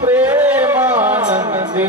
प्रेमानंदे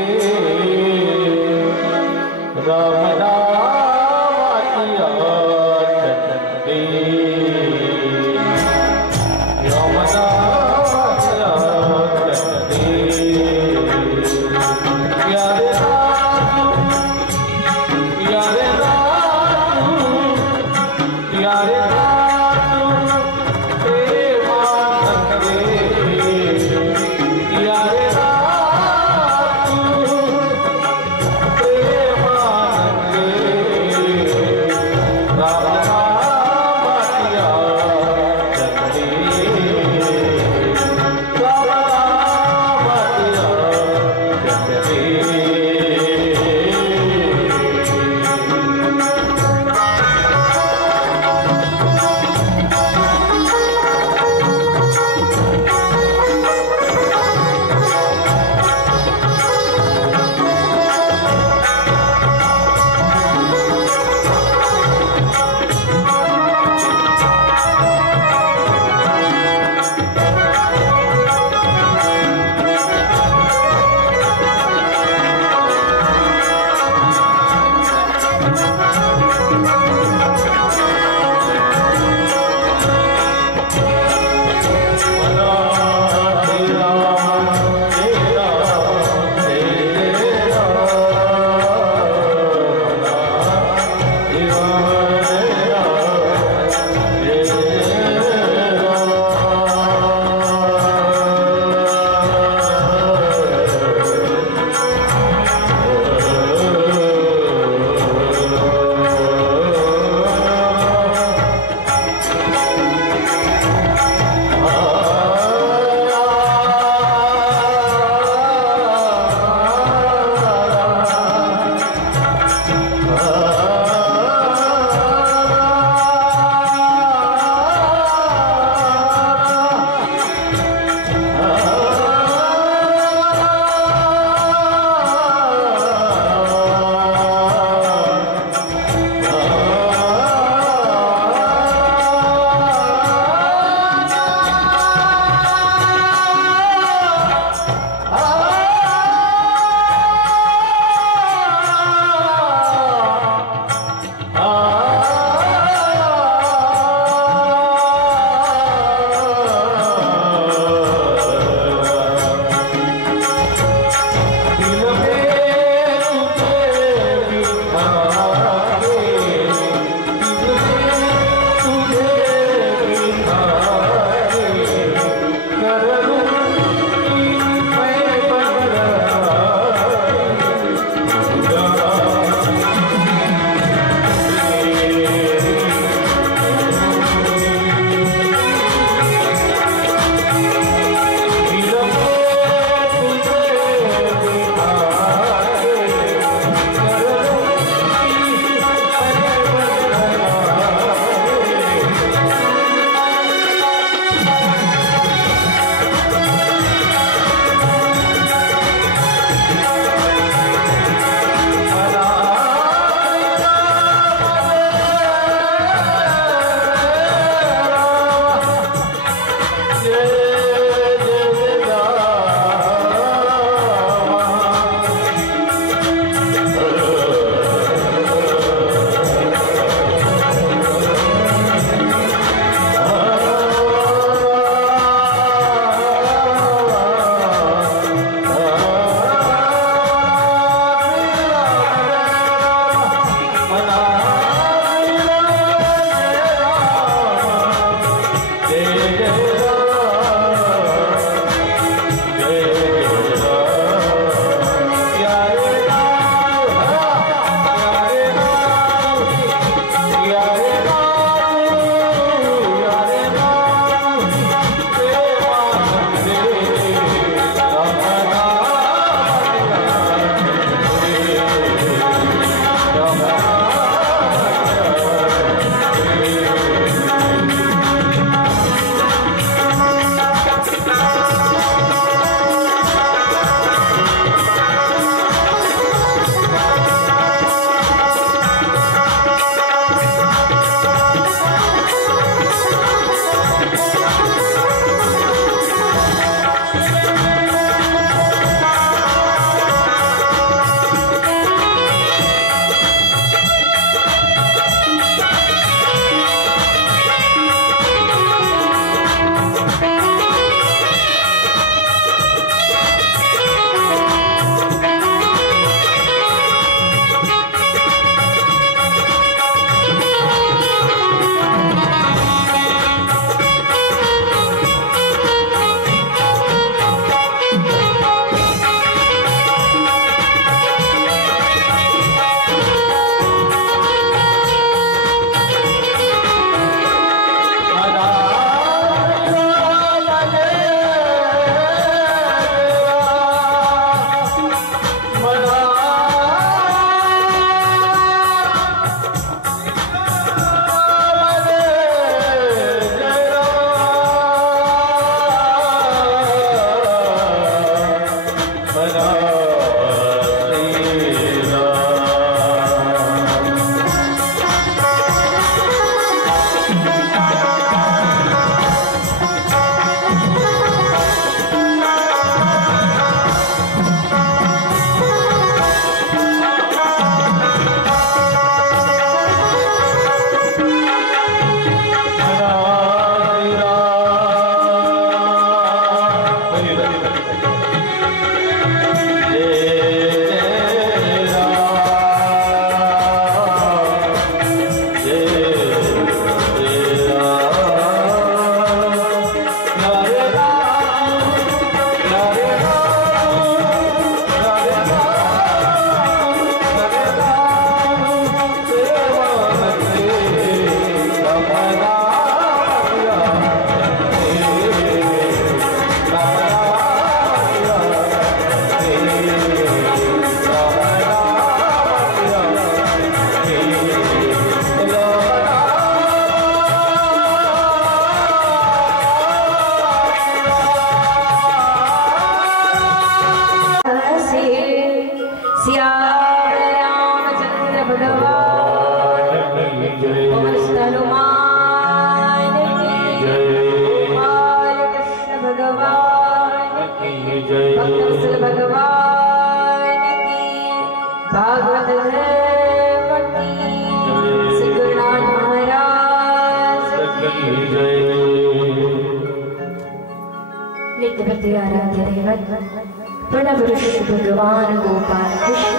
भगवान गोपाल कृष्ण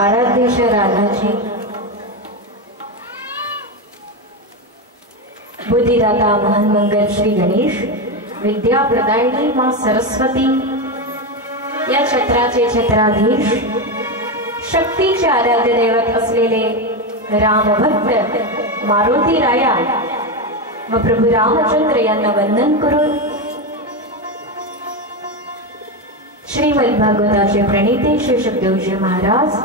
आराध्य राधा जी बुद्धिदाता महान मंगल श्री गणेश विद्या प्रदायिनी मां सरस्वती या छत्राचे छत्राधीश शक्तीचे आराध्य दैवत असलेले रामभक्त मारुती राया व प्रभू रामचंद्र यांना वंदन करून श्रीमद्भागवताचे प्रणेते श्री शुकदेवजी महाराज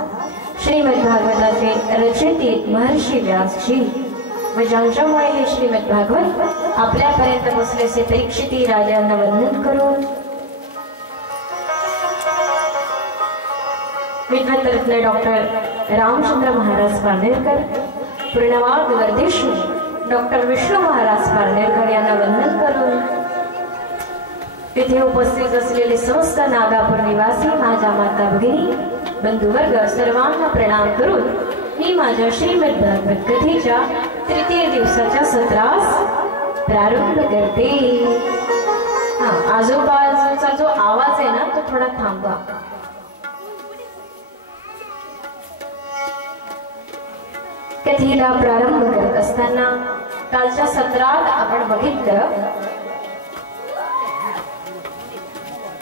श्रीमद्भागवताचे रचयिते महर्षी व्यासजी व ज्यांच्यामुळे हे श्रीमद्भागवत आपल्यापर्यंत पोचलेसे परीक्षिती राजांना वंदन करून विद्वतरत्न डॉक्टर रामचंद्र महाराज पारनेरकर पूर्णवाद वर्देश डॉक्टर विष्णू महाराज पारनेरकर यांना वंदन करून तिथे उपस्थित असलेले समस्त नागापूर निवासी माझ्या माता भगिनी बंधुवर्ग सर्वांना प्रणाम करून मी माझ्या श्रीमद्भागवत कथेच्या तृतीय दिवसाच्या सत्रास प्रारंभ करते। आजूबाजूचा जो आवाज आहे ना तो थोडा थांबवा। कथेला प्रारंभ करत असताना कालच्या सत्रात आपण बघितलं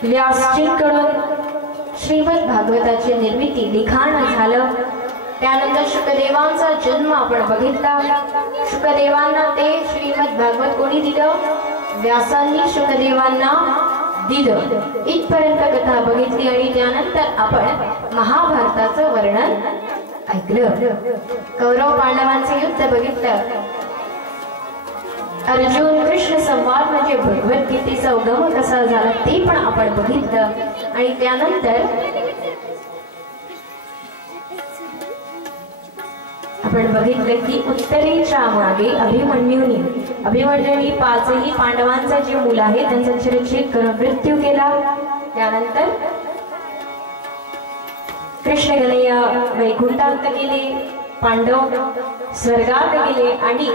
व्यासजींकडून श्रीमद भागवताची निर्मिती लिखाण झालं। त्यानंतर शुकदेवांचा जन्म आपण बघितला। शुकदेवांना ते श्रीमद भागवत कोणी दिलं? व्यासांनी शुकदेवांना दिलं। इथपर्यंत कथा बघितली आणि त्यानंतर आपण महाभारताचं वर्णन ऐकलं। कौरव पांडवांचे युद्ध बघितलं। अर्जुन कृष्ण संवाद म्हणजे भगवद्गीतेचा उगम कसा झाला ते पण आपण बघितलं। आणि त्यानंतर आपण बघितलं की उत्तरेच्या मागे अभिमन्यूनी पाचही पांडवांचा जे मूल आहे त्यांचा चिरंजीव करून मृत्यू केला। त्यानंतर कृष्ण कन्हैया वैकुंठात गेले, पांडव स्वर्गात गेले आणि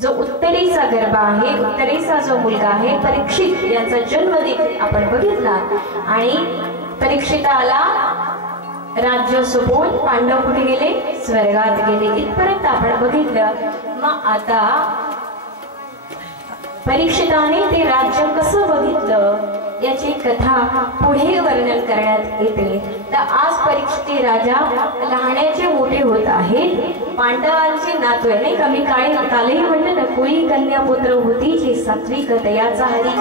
जो उत्तरेचा गर्भ आहे उत्तरेचा जो मुलगा आहे परीक्षित यांचा जन्म देखील आपण बघितला। आणि परीक्षिताला राज्य सोबून पांडव कुठे गेले? स्वर्गात गेले। इथपर्यंत आपण बघितलं। मग आता परीक्षिताने ते राज्य कसं बघितलं याची कथा पुढे वर्णन करण्यात येते। तर आज परीक्षित राजा लहानाचे मोठे होत आहेत। पांडवांचे नातू आहे नाही कमी कालही म्हणलं ना कोणी कन्या पुत्र होती जे सात्विक दयाचा हरिक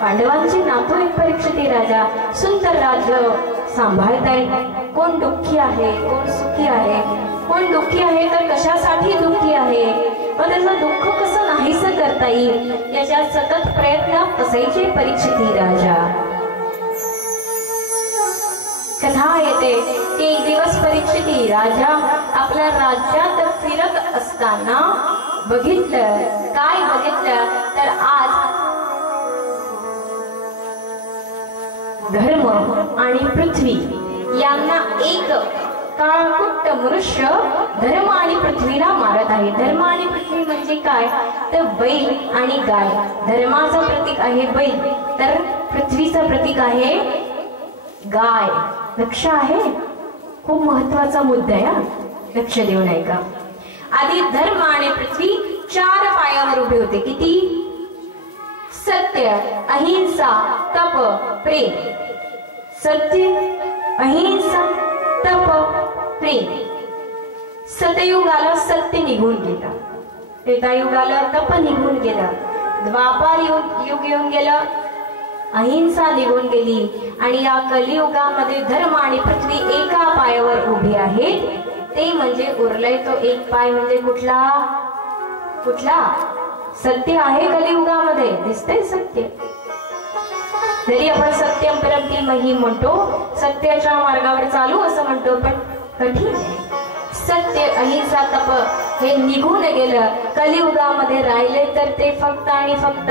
पांडवांचे नातू आहेत परीक्षित राजा सुंदर राज्य सांभाळतायत। कोण दुःखी आहे कोण सुखी आहे? कोण दुःखी आहे तर कशासाठी दुःखी आहे? मग त्याचं दुःख कसं नाहीसं करता येईल याच्या सतत प्रयत्नात असायचे परीक्षिती राजा. कथा येते की एक दिवस परीक्षिती राजा आपल्या राज्यात फिरत असताना बघितलं, काय बघितलं तर आज धर्म आणि पृथ्वी यांना एक काळकुट्ट मनुष्य धर्म आणि पृथ्वीला मारत आहे. धर्म आणि पृथ्वी म्हणजे काय तर बैल आणि गाय. धर्माचं प्रतीक आहे बैल तर पृथ्वीचं प्रतीक आहे गाय. लक्ष आहे, खूप महत्वाचा मुद्दा आहे, लक्ष देऊन ऐका. आधी धर्म आणि पृथ्वी 4 पायावर उभे होते. किती? सत्य, अहिंसा, तप, प्रेम. सत्य, अहिंसा, तप, प्रेम. सतयुगाला सत्य निघून गेला, त्रेतायुगाला तप निघून गेला, द्वापार युग येऊन गेलं, अहिंसा निघून गेली आणि या कलियुगामध्ये धर्म आणि पृथ्वी एका पायावर उभी आहेत. ते म्हणजे उरलंय तो एक पाय म्हणजे कुठला? कुठला? सत्य आहे कलियुगामध्ये, दिसतंय सत्य. जरी आपण सत्यम परम धीमहि म्हणतो, सत्याच्या मार्गावर चालू असं म्हणतो, पण कठीण आहे. सत्य, अहिंसा, तप हे निघून गेलं. कलियुगामध्ये राहिले तर ते फक्त आणि फक्त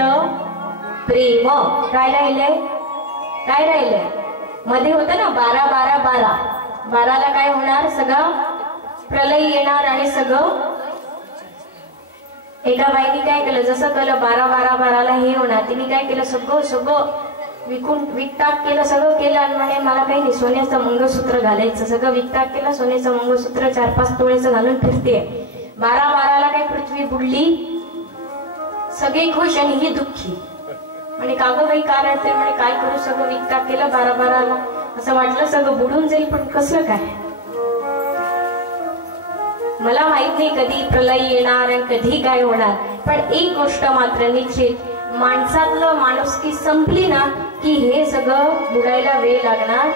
प्रेम. काय राहिलंय? काय राहिलंय? मध्ये होतं ना 12-12-12. 12ला काय होणार? सगळं प्रलय येणार आणि सगळं. एका बाईने काय केलं, जसं केलं 12-12-12ला हे होणार, तिने काय केलं, सगळं विकटाक केलं, सगळं केलं आणि म्हणे मला काही नाही, सोन्याचं मंगळसूत्र घालायचं. सगळं विकटाक केलं, सोन्याचं मंगळसूत्र 4-5 तोळ्याचं घालून फिरते. 12-12ला काही पृथ्वी बुडली, सगळे खुश आणि ही दुःखी. म्हणे कागं काही कारण ते म्हणे काय करू, सगळं विकटाक केलं 12-12ला, असं वाटलं सगळं बुडून जाईल, पण कसलं काय, मला माहित नाही कधी प्रलय येणार आणि कधी काय होणार. पण एक गोष्ट मात्र निश्चित, माणसातलं माणुसकी संपली ना की हे सगळं बुडायला वेळ लागणार,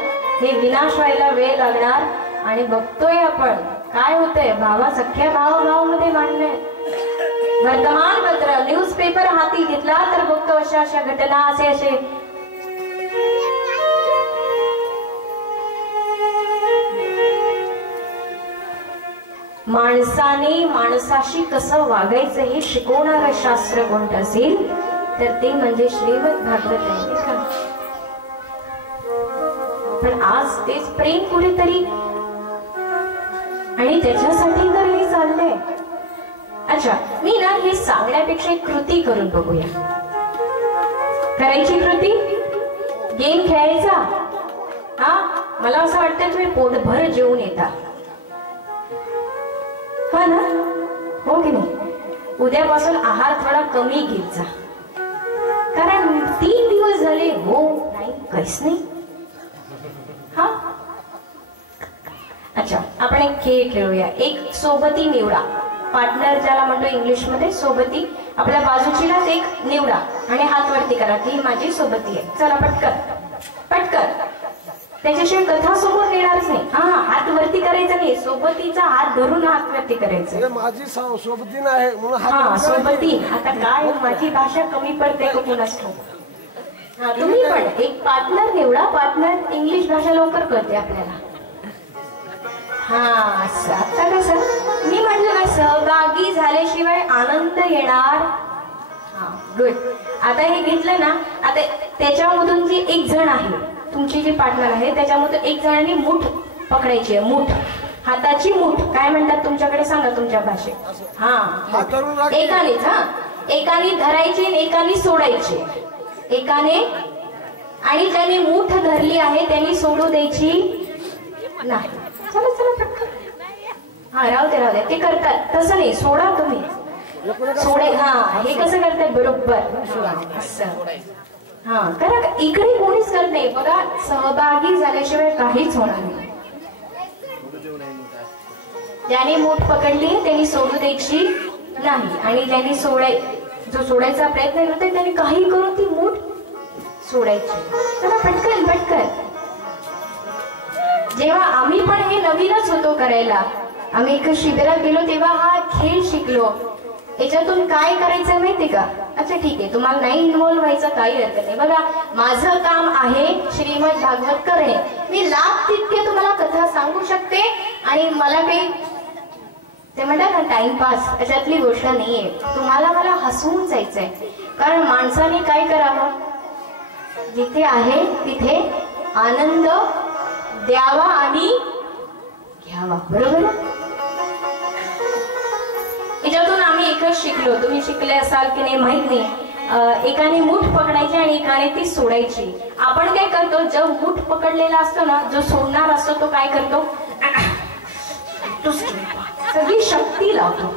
हे विनाश व्हायला वेळ लागणार. आणि बघतोय आपण काय होतंय, भावा सख्या भावामध्ये भांडणे. वर्तमानपत्र, न्यूजपेपर हाती घेतला तर बघतो अशा अशा घटना, असे माणसाने माणसाशी कसं वागायचं हे शिकवणारं शास्त्र कोणतं असेल तर ते म्हणजे श्रीमद भागवत आहे. पण आज तेच प्रेम कुठेतरी, आणि त्याच्यासाठी तर हे चाललंय. अच्छा, मी ना हे सांगण्यापेक्षा एक कृती करून बघूया. करायची कृती? गेम खेळायचा? हा, मला असं वाटतं तुम्ही पोटभर जेवून येता, हा ना, हो की नाही? उद्यापासून आहार थोडा कमी घेत जा, कारण 3 दिवस झाले हो नाही, काहीच नाही. हा, अच्छा, आपण एक खेळ खेळूया. एक सोबती निवडा, पार्टनर ज्याला म्हणतो इंग्लिश मध्ये सोबती. आपल्या बाजूचीलाच एक निवडा आणि हात वरती करा की माझी सोबती आहे. चला पटकन, त्याच्याशिवाय कथा सोबत येणारच नाही. हा, हात वरती करायचा नाही, सोबतीचा हात धरून हात वरती करायचं. माझी सोबती नाही म्हणून हा सोबती. आता काय माझी भाषा कमी पडते का कुणास ठाऊक. हा, तुम्ही पण एक पार्टनर निवडा. पार्टनर इंग्लिश भाषा लवकर कळते आपल्याला. हा, आता कसं मी म्हटलं ना, सहभागी झाल्याशिवाय आनंद येणार. हा, गुड. आता हे घेतलं ना, आता त्याच्यामधून जी एक जण आहे, तुमची जी पार्टनर आहे त्याच्यामधून एक जणांनी मूठ पकडायची आहे. मूठ, हाताची मूठ काय म्हणतात तुमच्याकडे सांगा तुमच्या भाषेत. हा, एकानेच, हा, एकाने धरायची, एकाने सोडायची, एकाने. आणि त्याने मूठ धरली आहे त्यांनी सोडू द्यायची नाही. चला पटकन. हा, राहू दे, ते करतात तसं नाही, सोडा तुम्ही, सोडे. हा, हे कसं करतात बरोबर असं. हा, करा. इकडे कोणीच करत नाही बघा, सहभागी झाल्याशिवाय काहीच होणार नाही. ज्याने मूठ पकडली त्यांनी सोडू द्यायची नाही, आणि ज्यांनी जो सोडायचा प्रयत्न करतोय त्यांनी काही करून ती मूठ सोडायची. चला पटकन. जेव्हा आम्ही पण हे नवीनच होतो करायला, आम्ही एका शिबिरात गेलो तेव्हा हा खेळ शिकलो. याच्यातून काय करायचं माहिती का? अच्छा ठीक आहे, तुम्हाला नाही इन्व्हॉल्व व्हायचं काही हरकत नाही. बघा, माझं काम आहे श्रीमद भागवत करणे. मी लाख तितके तुम्हाला कथा सांगू शकते आणि मला काही ते म्हणतात ना टाइमपास अशातली गोष्ट नाहीये. तुम्हाला मला हसवून जायचंय. कारण माणसाने काय करावं, जिथे आहे तिथे आनंद द्यावा आणि घ्यावा. बरोबर ना? याच्यातून आम्ही एकच शिकलो, तुम्ही शिकले असाल की नाही माहित नाही. एकाने मूठ पकडायची आणि एकाने ती सोडायची. आपण काय करतो, जो मूठ पकडलेला असतो ना, जो सोडणार असतो तो काय करतो, सगळी शक्ती लावतो.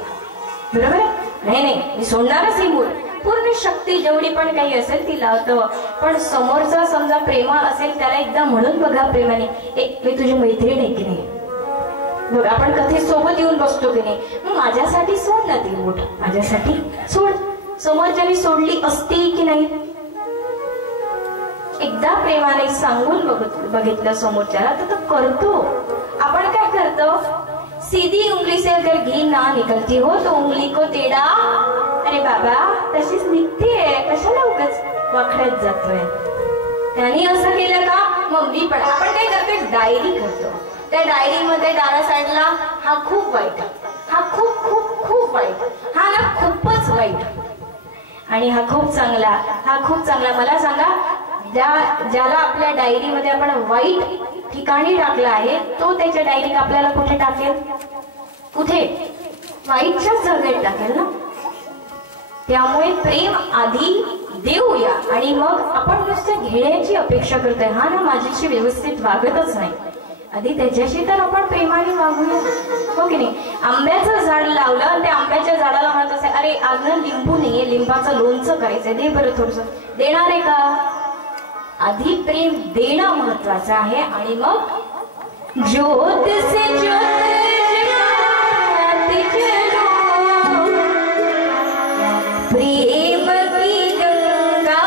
बरोबर? नाही नाही, मी सोडणारच ही मूठ, पूर्ण शक्ती जेवढी पण काही असेल ती लावतो. पण समोरचा समजा प्रेमळ असेल त्याला एकदा म्हणून बघा प्रेमाने, एक मी तुझी मैत्रीण आहे की नाही, बघ आपण कधी सोबत येऊन बसतो की नाही, मग माझ्यासाठी सोड ना ती मूठ, माझ्यासाठी सोड. समोरच्याने सोडली असती की नाही? एकदा प्रेमाने सांगून बघितलं समोरच्याला तर तो करतो. आपण काय करतो, सीधी उंगली से अगर घी ना निकलती हो तो उंगली को टेढ़ा, अरे बाबा तशीच निघतीये, कशाला उगाच वाखड्यात जातोय. त्यांनी असं केलं का, मग मी पण. आपण काय करतो, डायरी करतो. त्या डायरीमध्ये डाव्या साईडला हा खूप वाईट, हा खूप खूप खूप वाईट, हा ना खूपच वाईट, आणि हा खूप चांगला, हा खूप चांगला. मला सांगा, ज्याला आपल्या डायरीमध्ये आपण वाईट ठिकाणी टाकला आहे तो त्याच्या डायरीत आपल्याला कुठे टाकेल, कुठे, वाईटच्याच जागेत टाकेल ना. त्यामुळे प्रेम आधी देऊया आणि मग आपण नुसतं घेण्याची अपेक्षा करतोय, हा ना माझ्याशी व्यवस्थित वागतच नाही, आधी त्याच्याशी तर आपण प्रेमाने वागूया. हो की नाही? आंब्याचं झाड लावलं आणि त्या आंब्याच्या झाडाला म्हणत असेल, अरे अगं लिंबू नाहीये, लिंबाचं लोणचं करायचंय, दे बरं थोडस. देणार आहे का? आधी प्रेम देणं महत्वाचं आहे आणि मग ज्योत से ज्योत प्रेम की गंगा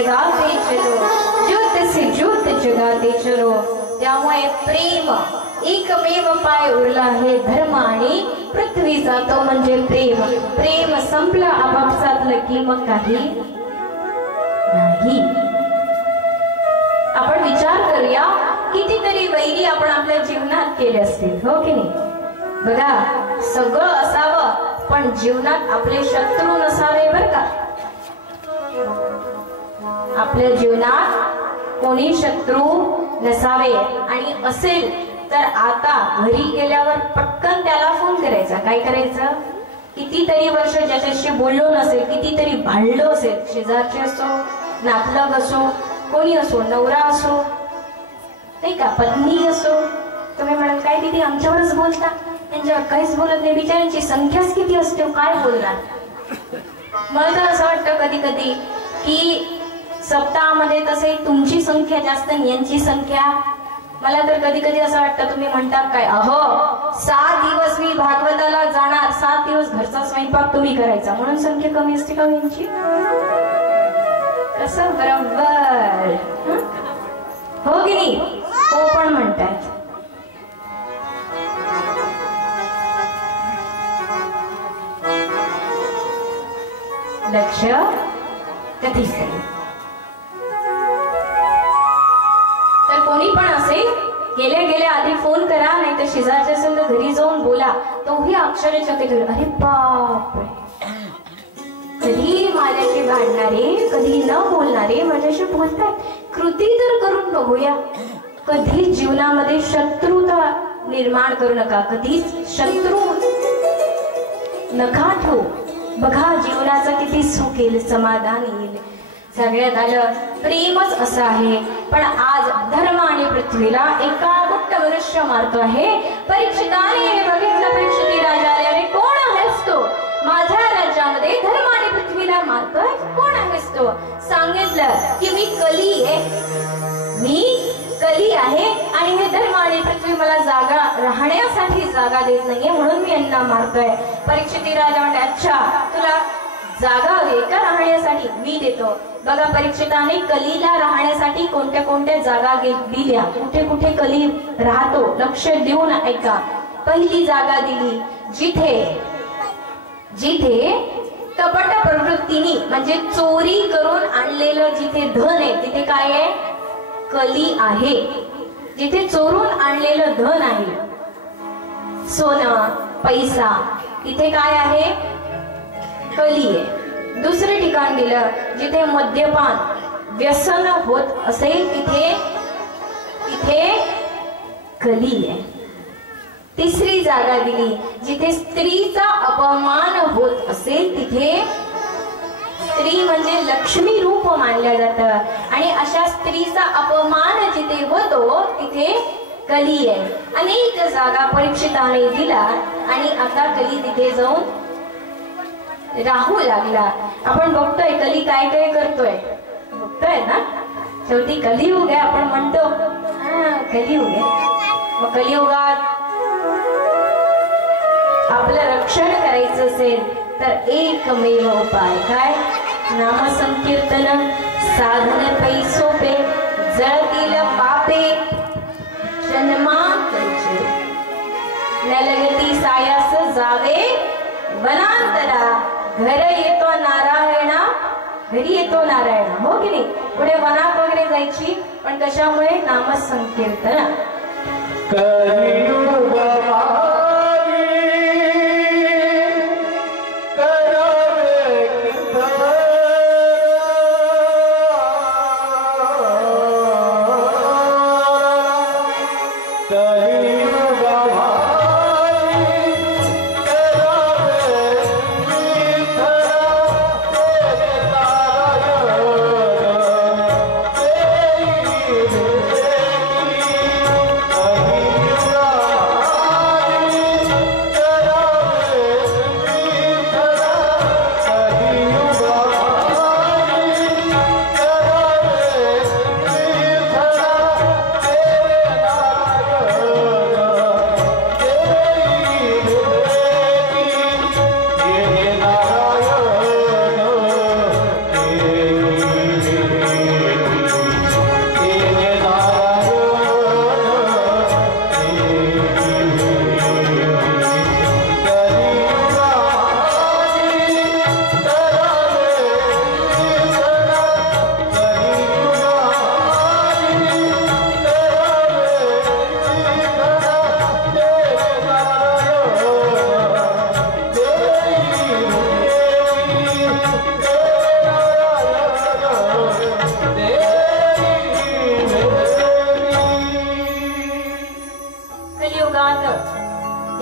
लगाते चलो, ज्योत से ज्योत जगाते चलो. त्यामुळे प्रेम एकमेव पाय उरला आहे धर्म आणि पृथ्वीचा तो म्हणजे प्रेम. प्रेम संपलं आपापसातलं की मग काही नाही. आपण विचार करूया कितीतरी वैरी आपण आपल्या जीवनात केले असतील, हो की नाही? बघा, सगळं असावं पण जीवनात आपले शत्रू नसावे बर का. आपल्या जीवनात कोणी शत्रू नसावे आणि असेल तर आता घरी गेल्यावर पटकन त्याला फोन करायचा. काय करायचं? कितीतरी वर्ष ज्याच्याशी बोललो नसेल, कितीतरी भांडलो असेल, शेजारचे असो, नातलग असो, कोणी असो, नवरा असो नाही का, पत्नी असो. तुम्ही म्हणाल काय दीदी आमच्यावरच बोलता, त्यांच्यावर काहीच बोलत नाही, बिचाऱ्यांची संख्याच किती असते, काय बोलणार. मला तर असं वाटतं कधी कधी की सप्ताहामध्ये तसे तुमची संख्या जास्त आणि यांची संख्या. मला तर कधी कधी असं वाटतं तुम्ही म्हणतात काय, अहो 7 दिवस मी भागवताला जाणार, 7 दिवस घरचा स्वयंपाक तुम्ही करायचा म्हणून संख्या कमी असते का यांची? कसं बरोबर हो की नाही? हो पण म्हणतात. लक्ष कधीच नाही. तर कोणी पण असेल गेल्या गेल्या आधी फोन करा, नाही तर शेजारच्या असेल तर घरी जाऊन बोला. तोही अक्षरशः ते घरी, अरे बाप, कधी माझ्याशी भांडणारे, कधी न बोलणारे माझ्याशी बोलताय. कृती तर करून बघूया. कधी जीवनामध्ये शत्रुता निर्माण करू नका, कधीच शत्रू नका ठेवू. बघा जीवनाचं किती सुख येईल, समाधान येईल. सगळ्यात आलं प्रेमच असं आहे. पण आज धर्म आणि पृथ्वीला एका गुप्त मनुष्य मारतो आहे. परीक्षिताने बघितलं, परीक्षिती राजा आले, अरे कोण आहेस तो? माझ्या राज्यामध्ये धर्म आणि पृथ्वीला मारतोय, कोण आहेस तो? सांगितलं की मी कली आहे, मी कली आहे आणि हे धर्म आणि पृथ्वी मला जागा राहण्यासाठी जागा देत नाहीये म्हणून मी यांना मारतोय. परीक्षिती राजा म्हणते, अच्छा तुला जागा हवी का राहण्यासाठी? मी देतो. बघा परीक्षिताने कलीला राहण्यासाठी कोणत्या कोणत्या जागा दिल्या, कुठे कुठे कली राहतो, लक्ष देऊन ऐका. पहिली जागा दिली जिथे जिथे कपट प्रवृत्तीने म्हणजे चोरी करून आणलेलं जिथे धन आहे तिथे काय आहे? कली आहे. जिथे चोरून आणलेलं धन आहे, सोनं पैसा, तिथे काय आहे? कली आहे. दुसरे ठिकाण दिलं जिथे मद्यपान व्यसन होत असेल तिथे तिथे कली आहे. तिसरी जागा दिली जिथे स्त्रीचा अपमान होत असेल तिथे, स्त्री म्हणजे लक्ष्मी रूप मानलं जातं आणि अशा स्त्रीचा अपमान जिथे होतो तिथे कली आहे. अनेक जागा परीक्षिताने दिला आणि आता कली तिथे जाऊन राहू लागला. आपण बघतोय कली काय काय करतोय, बघतोय ना. शेवटी कलियुग आहे आपण म्हणतो, कलियुग आहे. मग कलियुगात आपलं रक्षण करायचं असेल तर एकमेव उपाय काय? नामसंकीर्तन, साधन पै सोपे, जळतील पापे जन्मांतरचे, न लगती सायास जावे वनांतरा. घर येतो नारायणा, घरी येतो नारायण, हो की नाही? पुढे वनात वगैरे जायची, पण कशामुळे? नामसंकीर्तन.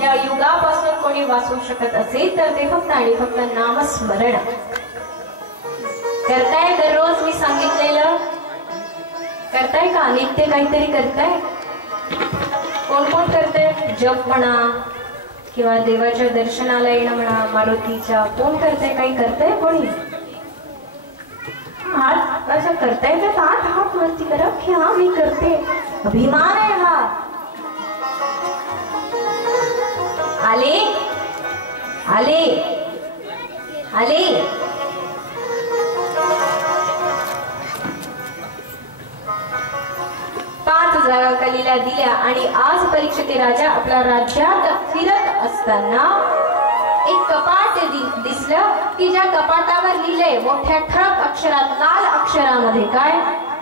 या युगापासून कोणी वाचू शकत असेल तर ते फक्त आणि फक्त नामस्मरण करताय. दररोज मी सांगितलेलं करताय का? नित्य काहीतरी करताय? कोण कोण करताय? जप म्हणा किंवा देवाच्या दर्शनाला येणं म्हणा, मारुतीच्या. कोण करताय? काही करताय कोणी? हात असं करताय तर हात वरती करा की हा मी करते. अभिमान आहे हा. आले आले आले. 5,000 कलीला दिल्या आणि आज परीक्षित राजा आपल्या राज्यात फिरत असताना एक कपाट दिसलं की ज्या कपाटावर लिहिलंय मोठ्या ठळक अक्षरात, लाल अक्षरामध्ये काय?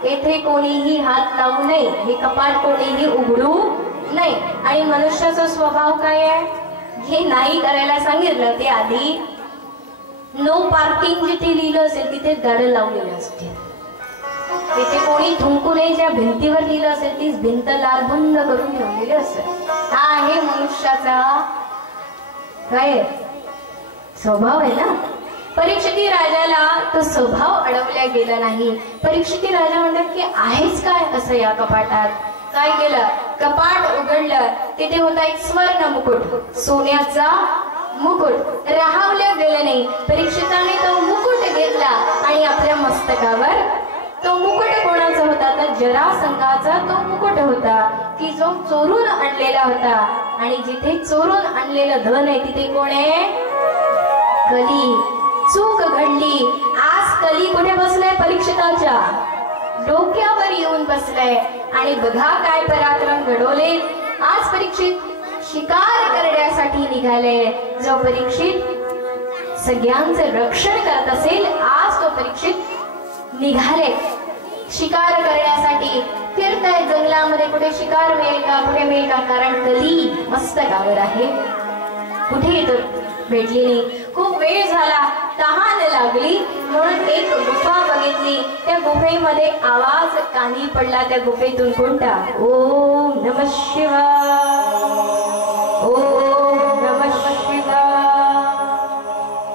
येथे कोणीही हात लावू नये, हे कपाट कोणीही उघडू नये. आणि मनुष्याचा स्वभाव काय आहे? हे नाही करायला सांगितलं ते आधी नो पार्किंग जिथे लिहिलं असेल तिथे गाड्या लावलेल्या असतील. तिथे कोणी थुंकू नये, ज्या भिंतीवर लिहिलं असेल तीच भिंत लालबुंद करून ठेवलेली असेल. हा आहे मनुष्याचा काय स्वभाव आहे ना. परीक्षिती राजाला तो स्वभाव अडवल्या गेला नाही. परीक्षिती राजा म्हणतात की आहेच काय असं या कपाटात. काय केलं? कपाट उघडलं. तिथे होता एक स्वर्ण मुकुट, सोन्याचा मुकुट. राहवलं गेलं नाही. परीक्षिताने तो मुकुट घेतला आणि आपल्या मस्तकावर तो मुकुट कोणाचा होता? तर जरासंधाचा तो मुकुट होता की जो चोरून आणलेला होता. आणि जिथे चोरून आणलेलं धन आहे तिथे कोण आहे? कली. चूक घडली. आज कली कुठे बसलाय? परीक्षिताच्या डोक्यावर येऊन बसलाय. आणि बघा काय पराक्रम घडवले. आज परीक्षित शिकार करण्यासाठी निघाले. जो परीक्षित सगळ्यांचे रक्षण करत असेल, आज तो परीक्षित निघाले शिकार करण्यासाठी. फिरताय जंगलामध्ये. कुठे शिकार मिळेल का? कुठे मिळेल का? कारण कली मस्तकावर आहे. कुठे येतो? भेटली नाही. खूप वेळ झाला. तहान लागली म्हणून एक गुफा बघितली. त्या गुफेमध्ये आवाज कानी पडला. त्या गुफेतून कोणता? ओम नमः शिवाय, ओम नमः शिवाय,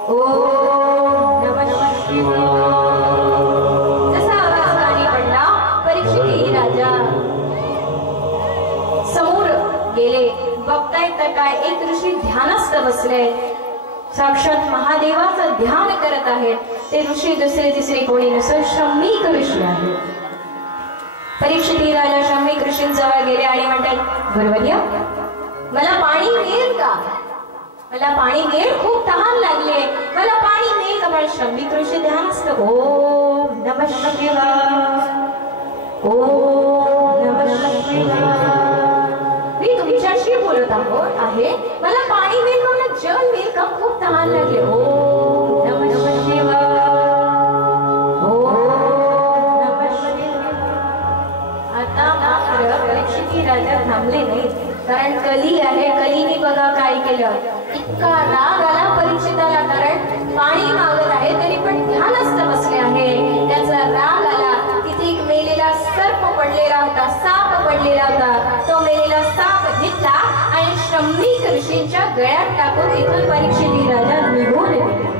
ओम नमः शिवाय. जसा आवाज कानी पडला, परीक्षित राजा समोर गेले. बघतायत तर काय? एक ऋषी ध्यानस्थ बसले. साक्षात महादेवाचं ध्यान करत आहेत. ते ऋषी दुसरे तिसरे कोणी नसून शम्मिक ऋषी आहेत. परीक्षित राजा शम्मिक ऋषींजवळ गेले आणि म्हणतात, गुरुवर्य मला पाणी मिळेल का? मला पाणी मिळेल, खूप तहान लागले, मला पाणी मिळेल का? पण शम्मिक ऋषी ध्यानस्थ. ओम नमः शिवाय, ओम नमः शिवाय. मी तुमच्याशी बोलत आहे. मला पाणी मिळेल, मला जल मिळेल का? खूप तहान लागले. ओम नमः शिवाय, ओम नमः शिवाय. आता मात्र परीक्षित राजा थांबले नाही. कारण कली आहे. कलीने बघा काय केलं. इतका राग आला परीक्षिताला. कारण पाणी मागत आहे तरी पण ध्यानस्थ बसले आहे. त्याचा राग आला. तिथे एक मेलेला सर्प पडलेला होता, साप पडलेला होता. तो मेलेला साप घेतला आणि शम्मिक ऋषींच्या गळ्यात टाकून तिथून परीक्षित राजा निघून गेले.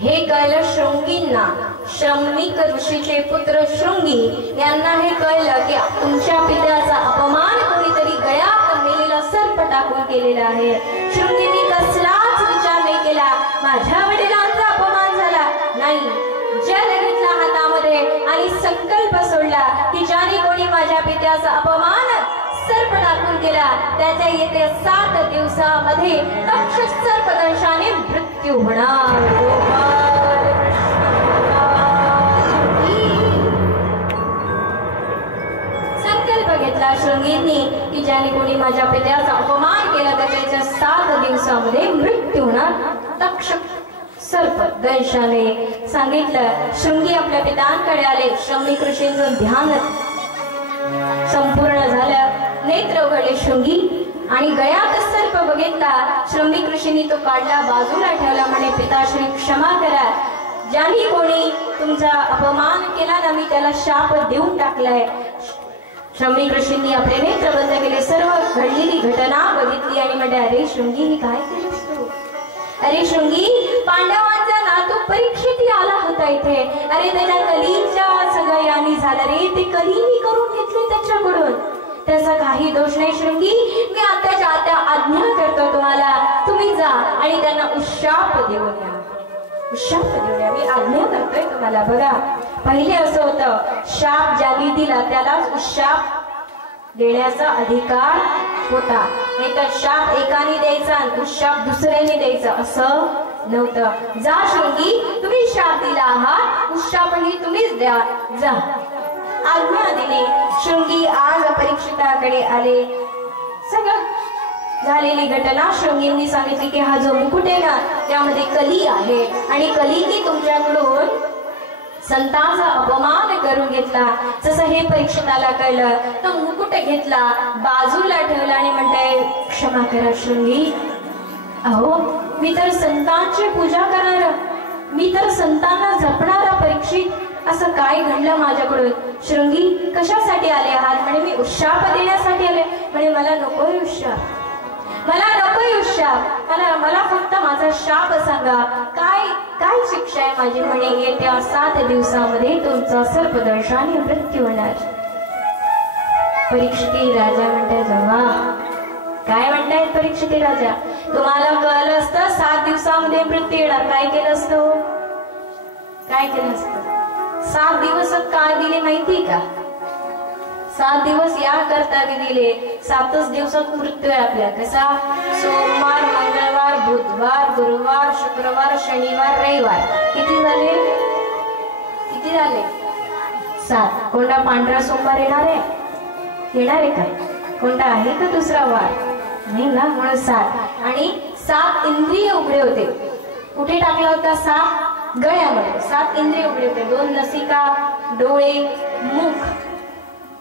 हे कळलं शृंगींना. शम्मिक ऋषीचे पुत्र शृंगी यांना हे कळलं की तुमच्या पित्याचा अपमान कोणीतरी गळ्यात मेलेला सर्प टाकून केलेला आहे. शृंगींनी कसलाच विचार नाही केला. माझ्या वडिलांचा अपमान झाला नाही. जल घेतला हातामध्ये आणि संकल्प सोडला की ज्याने कोणी माझ्या पित्याचा अपमान सर्प टाकून केला त्याच्या येत्या 7 दिवसामध्ये तक्षक सर्पदंशाने मृत्यू होणार. संकल्प घेतला शृंगींनी की ज्याने कोणी माझ्या पित्याचा अपमान केला त्याच्या 7 दिवसामध्ये मृत्यू होणार. तक्षक सर्प दंशाने सांगितलं. शृंगी आपल्या पितांकडे आले. शम्मिक ऋषींचं ध्यान संपूर्ण झालं. नेत्र उघडले शृंगी आणि गळ्यात सर्प बघितला. शम्मिक ऋषींनी तो काढला, बाजूला ठेवला. म्हणे पिताश्री क्षमा करा. ज्याने कोणी तुमचा अपमान केला ना मी त्याला शाप देऊन टाकलाय. शम्मिक ऋषींनी आपले नेत्र बंद केले. सर्व घडलेली झालेली घटना बघितली आणि म्हणते, अरे शृंगी ही काय केलीस तू? अरे शृंगी, पांडवांचा नातू परीक्षित आला होता इथे. अरे त्याच्या कलीच्या सगळं यानी झालं रे, ते कली मी करून घेतली त्याच्याकडून. त्याचा काही दोष नाही शृंगी. मी आत्याच्या आत्या आज्ञा करतो तुम्हाला, तुम्ही जा आणि त्यांना उशाप देऊन या. उशाप देऊन या, मी आज्ञा करतोय तुम्हाला. बघा, पहिले असं होतं, शाप ज्याने दिला त्यालाच उशाप देण्याचा अधिकार होता. नाही तर शाप एकाने द्यायचा आणि उशाप दुसऱ्याने द्यायचा असं नव्हतं. जा शृंगी, तुम्ही शाप दिला आहात, उशापही तुम्हीच द्या, जा. आज्ञा दिली. शृंगी आज परीक्षिताकडे आले. सगळं झालेली घटना शृंगींनी सांगितली की हा जो मुकुट आहे ना, त्यामध्ये कली आहे आणि कलीने तुमच्याकडून संतांचा अपमान करून घेतला. जसं हे परीक्षिताला कळलं, तो मुकुट घेतला, बाजूला ठेवला आणि म्हणते, क्षमा करा शृंगी. अहो, मी तर संतांची पूजा करणार, मी तर संतांना जपणारा परीक्षित, असं काय घडलं माझ्याकडून? शृंगी, कशासाठी आले आहात? म्हणे, मी उशाप देण्यासाठी आले. म्हणे, मला नकोय उशाप, मला नकोय उशाप, मला फक्त माझा शाप सांगा. काय काय शिक्षा आहे माझी? म्हणे, येत्या 7 दिवसामध्ये तुमचा सर्पदंशाने मृत्यू होणार. परीक्षिती राजा म्हणताय, जेव्हा काय म्हणतायत परीक्षिती राजा, तुम्हाला कळलं असतं 7 दिवसामध्ये मृत्यू येणार, काय केलं असतं? काय केलं असतं? 7 दिवस का दिले माहिती का? 7 दिवस या करता दिले. 7च दिवसात मृत्यू आहे आपल्या. कसा? सोमवार, मंगळवार, बुधवार, गुरुवार, शुक्रवार, शनिवार, रविवार. किती झाले? किती झाले? 7. कोणता पांढरा सोमवार येणार आहे? येणार आहे का? कोणता आहे का दुसरा वार? नाही ना, म्हणून 7. आणि 7 इंद्रिय उघडे होते. कुठे टाकला होता? 7 गळ्यामध्ये. 7 इंद्रिय उघडे होते. 2 नसिका, डोळे, मुख.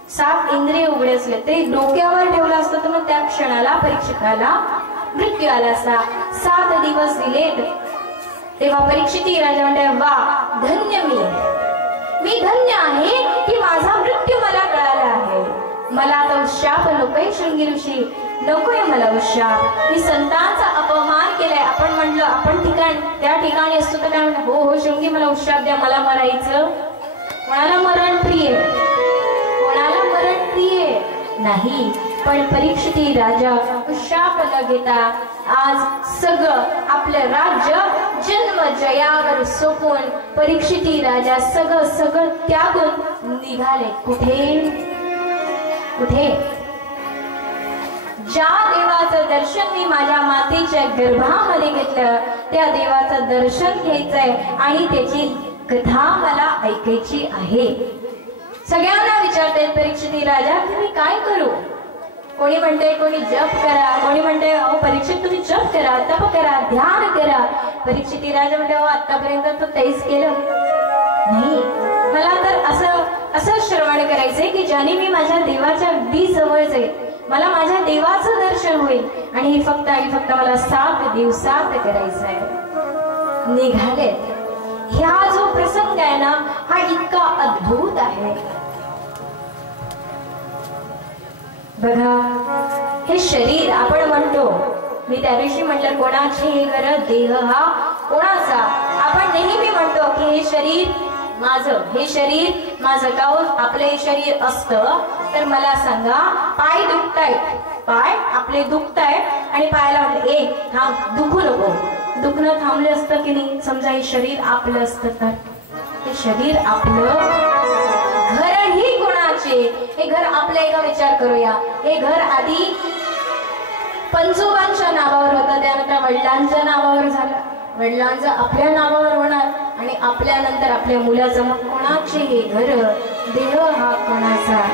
7 इंद्रिय उघडे असले ते डोक्यावर ठेवलं असतं तर मग त्या क्षणाला परीक्षिताला मृत्यू आला असता. 7 दिवस दिलेत. तेव्हा परीक्षिती राजा म्हणते, वा, धन्य मी धन्य आहे की माझा मृत्यू मला कळाला आहे. मला आता उशाप नकोय शृंगी ऋषी, नकोय मला उशाप. मी संतांचा अपमान केलाय. आपण म्हणलं, आपण त्या ठिकाणी असतो तर काय म्हणलं, हो हो शृंगी, मला उशाप द्या, मला मरायचं. कोणाला मरण प्रिय? कोणाला मरण प्रिय नाही. पण परीक्षिती राजा उशाप न घेता आज सगळं आपलं राज्य जन्म जयावर सोपून परीक्षिती राजा सगळं त्यागून निघाले. कुठे? ज्या देवाचं दर्शन मी माझ्या मातेच्या गर्भामध्ये घेतलं, त्या देवाचं दर्शन घ्यायचंय आणि त्याची कथा मला ऐकायची आहे. सगळ्यांना विचारते परीक्षिती राजा, तुम्ही काय करू? कोणी म्हणते, कोणी जप करा, कोणी म्हणते, अहो परीक्षित तुम्ही जप करा, तप करा, ध्यान करा. परीक्षिती राजा म्हणते, आतापर्यंत तर तेच केलं नाही. मला तर असं श्रवण करायचंय की ज्याने मी माझ्या देवाच्या अगदी जवळ जाईल, मला माझ्या देवाचं दर्शन होईल. आणि हे फक्त मला 7 दिवसात करायचं आहे. निघाले. ह्या जो प्रसंग आहे ना, हा इतका अद्भुत आहे. बघा, हे शरीर आपण म्हणतो, मी त्या दिवशी म्हटलं, कोणाचे हे घर? देह हा कोणाचा? आपण नेहमी म्हणतो की हे शरीर माझं, हे शरीर माझं. का आपलं हे शरीर असतं तर मला सांगा, पाय दुखतायत, पाय आपले दुखतायत आणि पायाला म्हटलं, ए थांब, दुखू नको. दुखणं थांबलं असतं की नाही? समजा हे शरीर आपलं असतं तर हे शरीर आपलं, घर ही कोणाचे? हे घर आपलं. एका विचार करूया, हे घर आधी पंजोबांच्या नावावर होतं, त्यानंतर वडिलांच्या नावावर झालं, वडिलांचं आपल्या नावावर होणार आणि आपल्यानंतर आपल्या मुलाचं. मग कोणाचे हे घर? देह हा कोणाचा?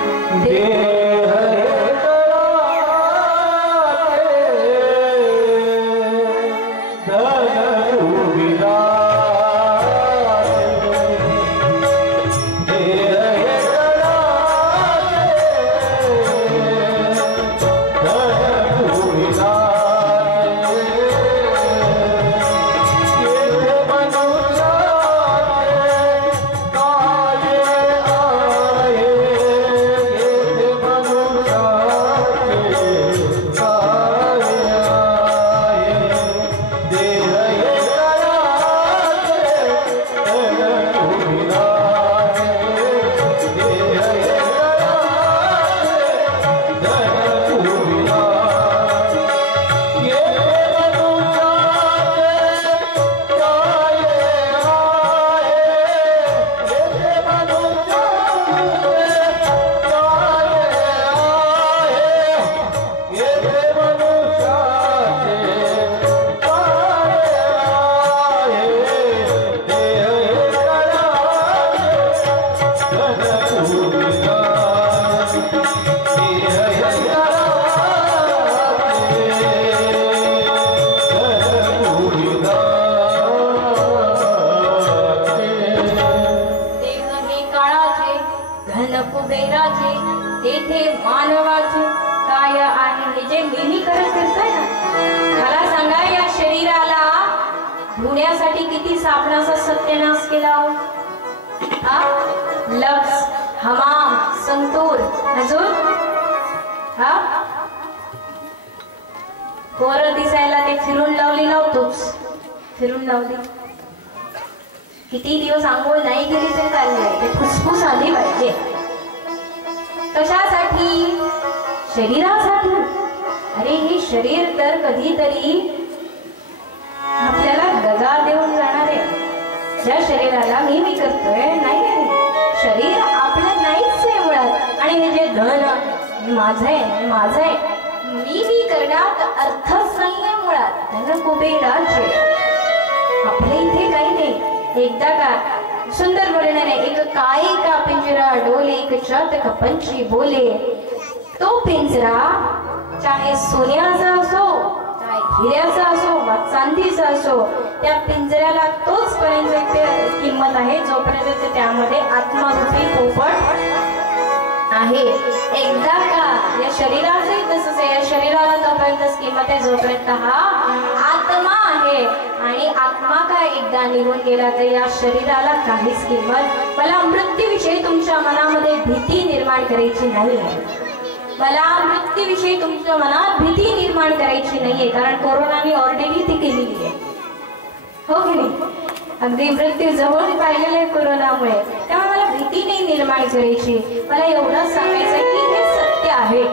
धुण्यासाठी किती साबणाचा सत्यानाश केला हो? लक्स, हमाम, संतूर, अजून पोरं दिसायला ते फिरून लावली लावतोच, फिरून लावली. किती दिवस आंघोळ नाही केली तरी चालले, ते फुसफुस आली पाहिजे. कशासाठी? शरीरासाठी. अरे हे शरीर तर कधीतरी आपल्याला दगा देऊन जाणार आहे. ज्या शरीराला मी करतोय, नाही शरीर आपलं नाहीच आहे मुळात. आणि हे जे धन माझं आहे, माझं आहे, मी करण्यात अर्थच नाहीये मुळात. धन कुबेराचे. आपल्या इथे काही नाही. एकदा का सुंदर बोलणार आहे, एक काई का पिंजरा डोले, एक चातक पंछी बोले. तो पिंजरा चाहे सोन्याचा असो, चाहे हिऱ्याचा असो, वा चांदीचा असो, त्या पिंजऱ्याला तोच पर्यंत किंमत आहे जोपर्यंत त्यामध्ये आत्मारूपी पोपट आहे. एकदा का या शरीराचंही तसंच आहे. या शरीराला तोपर्यंतच किंमत आहे जोपर्यंत हा आत्मा आहे. आणि आत्मा काय एकदा निघून गेला तर या शरीराला काहीच किंमत. मला मृत्यूविषयी तुमच्या मनामध्ये भीती निर्माण करायची नाही. मला मृत्यूविषयी तुमच्या मनात भीती निर्माण करायची नाहीये. कारण कोरोनाने ऑलरेडी ती केलेली आहे, हो की नाही? अगदी मृत्यू जवळ पाहिलेलं आहे कोरोनामुळे. त्यामुळे मला भीती नाही निर्माण करायची. मला एवढंच सांगायचं की हे सत्य आहे.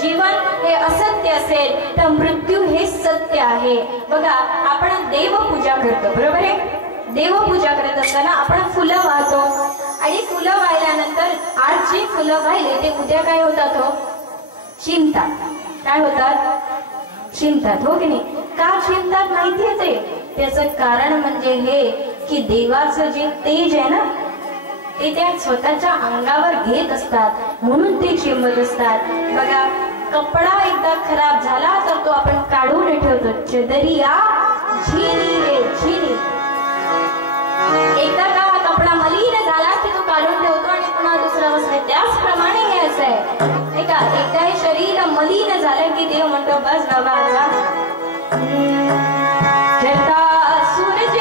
जीवन हे असत्य असेल तर मृत्यू हे सत्य आहे. बघा, आपण देवपूजा करतो, बरोबर आहे? देवपूजा करत असताना आपण फुलं वाहतो. आणि फुलं वाहिल्यानंतर आज जी फुलं वाहिले ते उद्या काय होतात हो? चिमतात. काय होतात? चिमतात, हो की नाही? का चिमतात माहितीये ते? त्याचं कारण म्हणजे हे की देवाचं जे तेज आहे ना, ते त्या स्वतःच्या अंगावर घेत असतात, म्हणून ते चिमत असतात. बघा, कपडा एकदा खराब झाला तर तो आपण काढून ठेवतो. चदरिया झिनी रे झिनी. एकदा का कपडा मलिन झाला की तो काढून ठेवतो आणि पुन्हा दुसरा वस्त्र. त्याचप्रमाणे हे असं आहे का, एकदा हे शरीर मलिन झालं की देव म्हणतो बस बाबा आता सूरज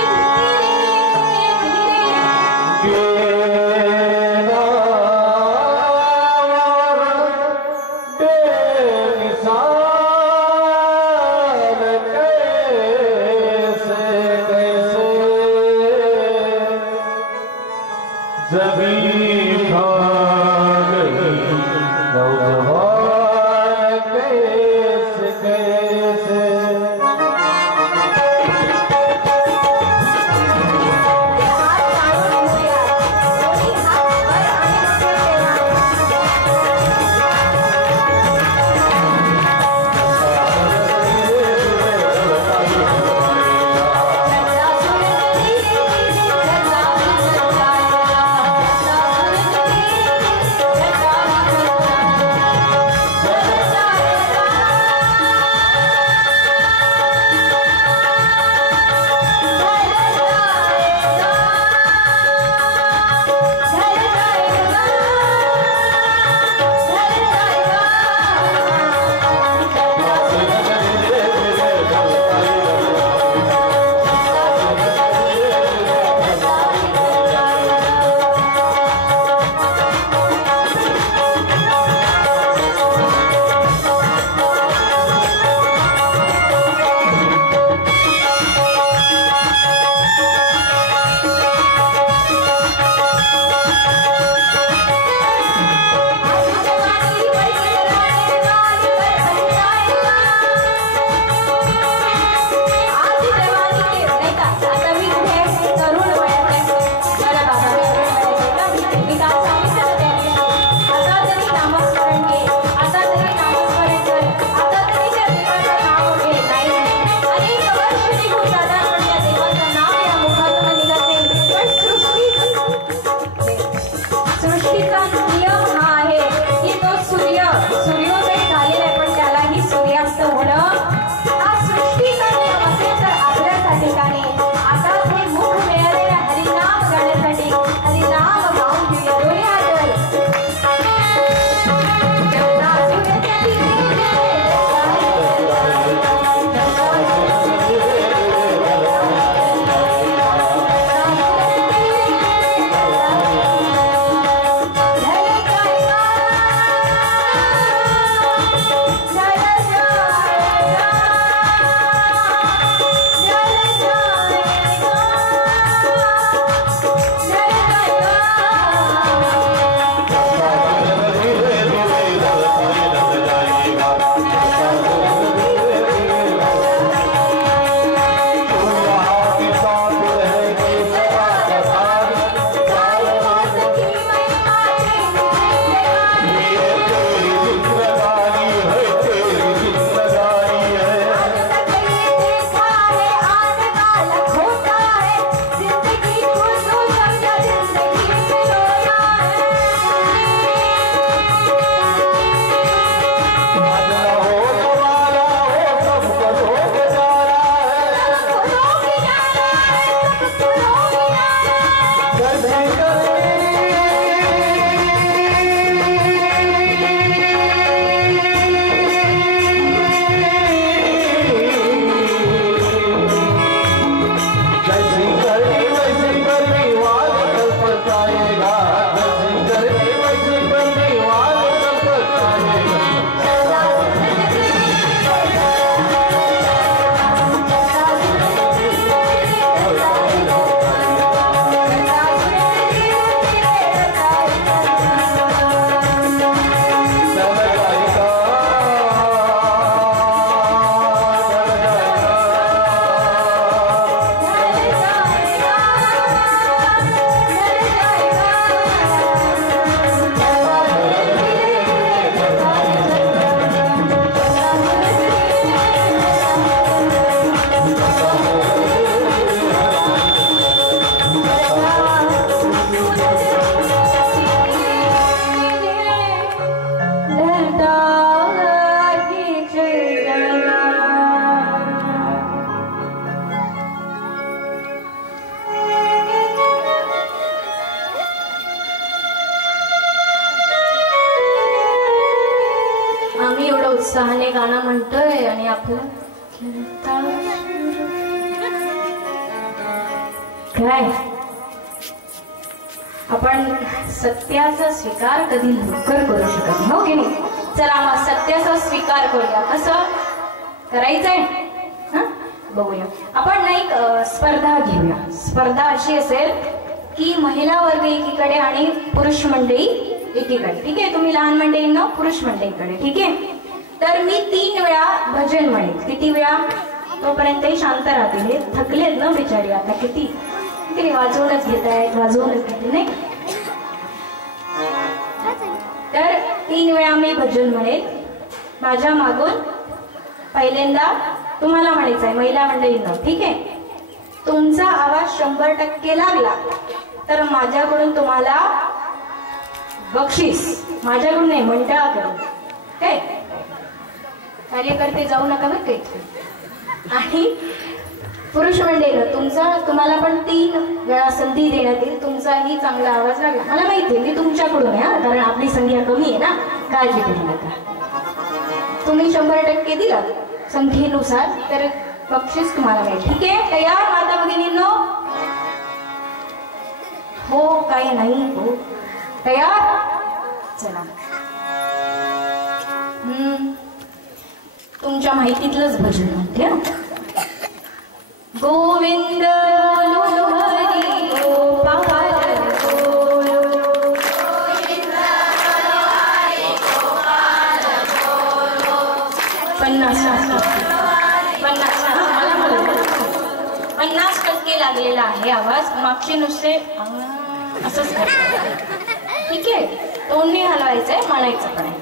नौजवान कैसे कैसे हे गाणं म्हणतोय आणि आपलं काय आपण सत्याचा स्वीकार कधी लवकर करू शकत नाही, हो की नाही? चला मग सत्याचा स्वीकार करूया. कसं करायचंय बघूया. आपण ना एक स्पर्धा घेऊया. स्पर्धा अशी असेल की महिला वर्ग एकीकडे आणि पुरुष मंडळी एकीकडे. ठीक आहे, तुम्ही लहान मंडळींना, पुरुष मंडळीकडे. ठीक आहे, तर मी 3 वेळा भजन म्हणेल. किती वेळा? तोपर्यंतही शांत राहतील. हे थकलेत ना बिचारी आता. किती वाजवूनच घेत आहेत, वाजवूनच घेते नाही. तर 3 वेळा मी भजन म्हणेल. माझ्या मागून पहिल्यांदा तुम्हाला म्हणायचं आहे महिला मंडळींना. ठीक आहे, तुमचा आवाज 100% लागला तर माझ्याकडून तुम्हाला बक्षीस, माझ्याकडून नाही मंडळाकडून. काय कार्यकर्ते जाऊ नका बरं काही. आणि पुरुष मंडळीनं तुम्हाला पण 3 वेळा संधी देण्यात येईल. तुमचाही चांगला आवाज लागला. मला माहिती आहे मी तुमच्याकडून आहे, कारण आपली संख्या कमी आहे ना, काळजी करू नका. तुम्ही 100% दिला संख्येनुसार तर बक्षीस तुम्हाला मिळेल. ठीक आहे, तयार माता भगिनींनो? हो काय नाही? हो तयार? चला. तुमच्या माहितीतलंच भजन म्हणते. गोविंद बोलो हरी गोपाल बोलो, गोविंद बोलो हरी गोपाल बोलो. 50% लागलेला आहे आवाज. मागचे नुसते असंच करतात. ठीक आहे, तोंड नाही हलवायचंय, म्हणायचं पण आहे.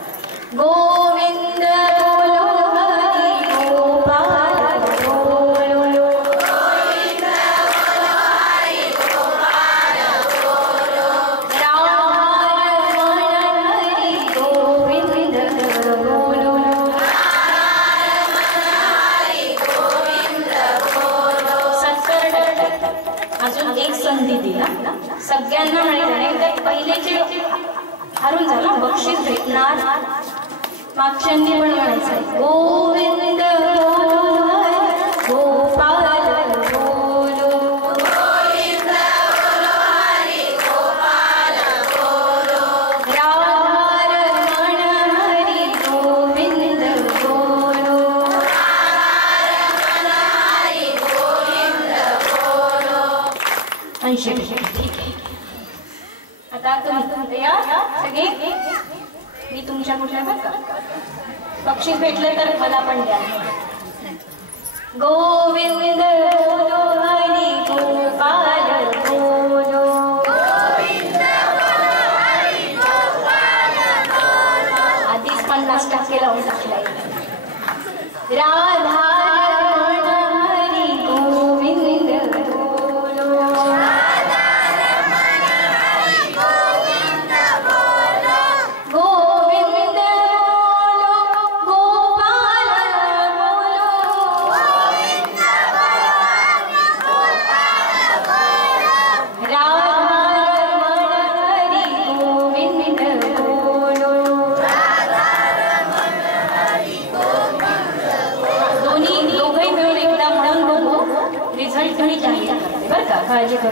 गोविंद बोलो हरी गोपाल बोलो, गोविंद बोलो हरी गोपाल बोलो. राम हरी गोविंद बोलो, राम हरी गोविंद बोलो. अजून एक संधी दिला सगळ्यांना म्हणायचं. तर पहिलेचे हरून झाला बक्षीस भेटणार. मागच्यांनी पण म्हणायचं गोविंद बोलो गोपाल बोलो, गोविंद बोलो हरी गोपाल बोलो. राधा रमण हरी गोविंद बोलो, राधा रमण हरी गोविंद बोलो. 80%. ठीक आहे, आता तुम्ही तयार सगळे? मी तुमच्या कुठल्या बक्षीस भेटलं तर मला पण द्या. गोविंद बोलो हरी गोपाल बोलो, गोविंद बोलो हरी गोपाल बोलो. आधीच 50% लावून टाकलाय. राधा रमण हरी गोविंद बोलो, राधा रमण हरी गोविंद बोलो. गोविंद बोलो गोपाल बोलो, गोविंद बोलो हरी गोपाल बोलो. राधा रमण हरी गोविंद बोलो, राधा रमण हरी गोविंद बोलो. दोघंही मिळून एकदा म्हणून बघू. रिझल्ट मी जाहीर करते बरं का, काळजी करू.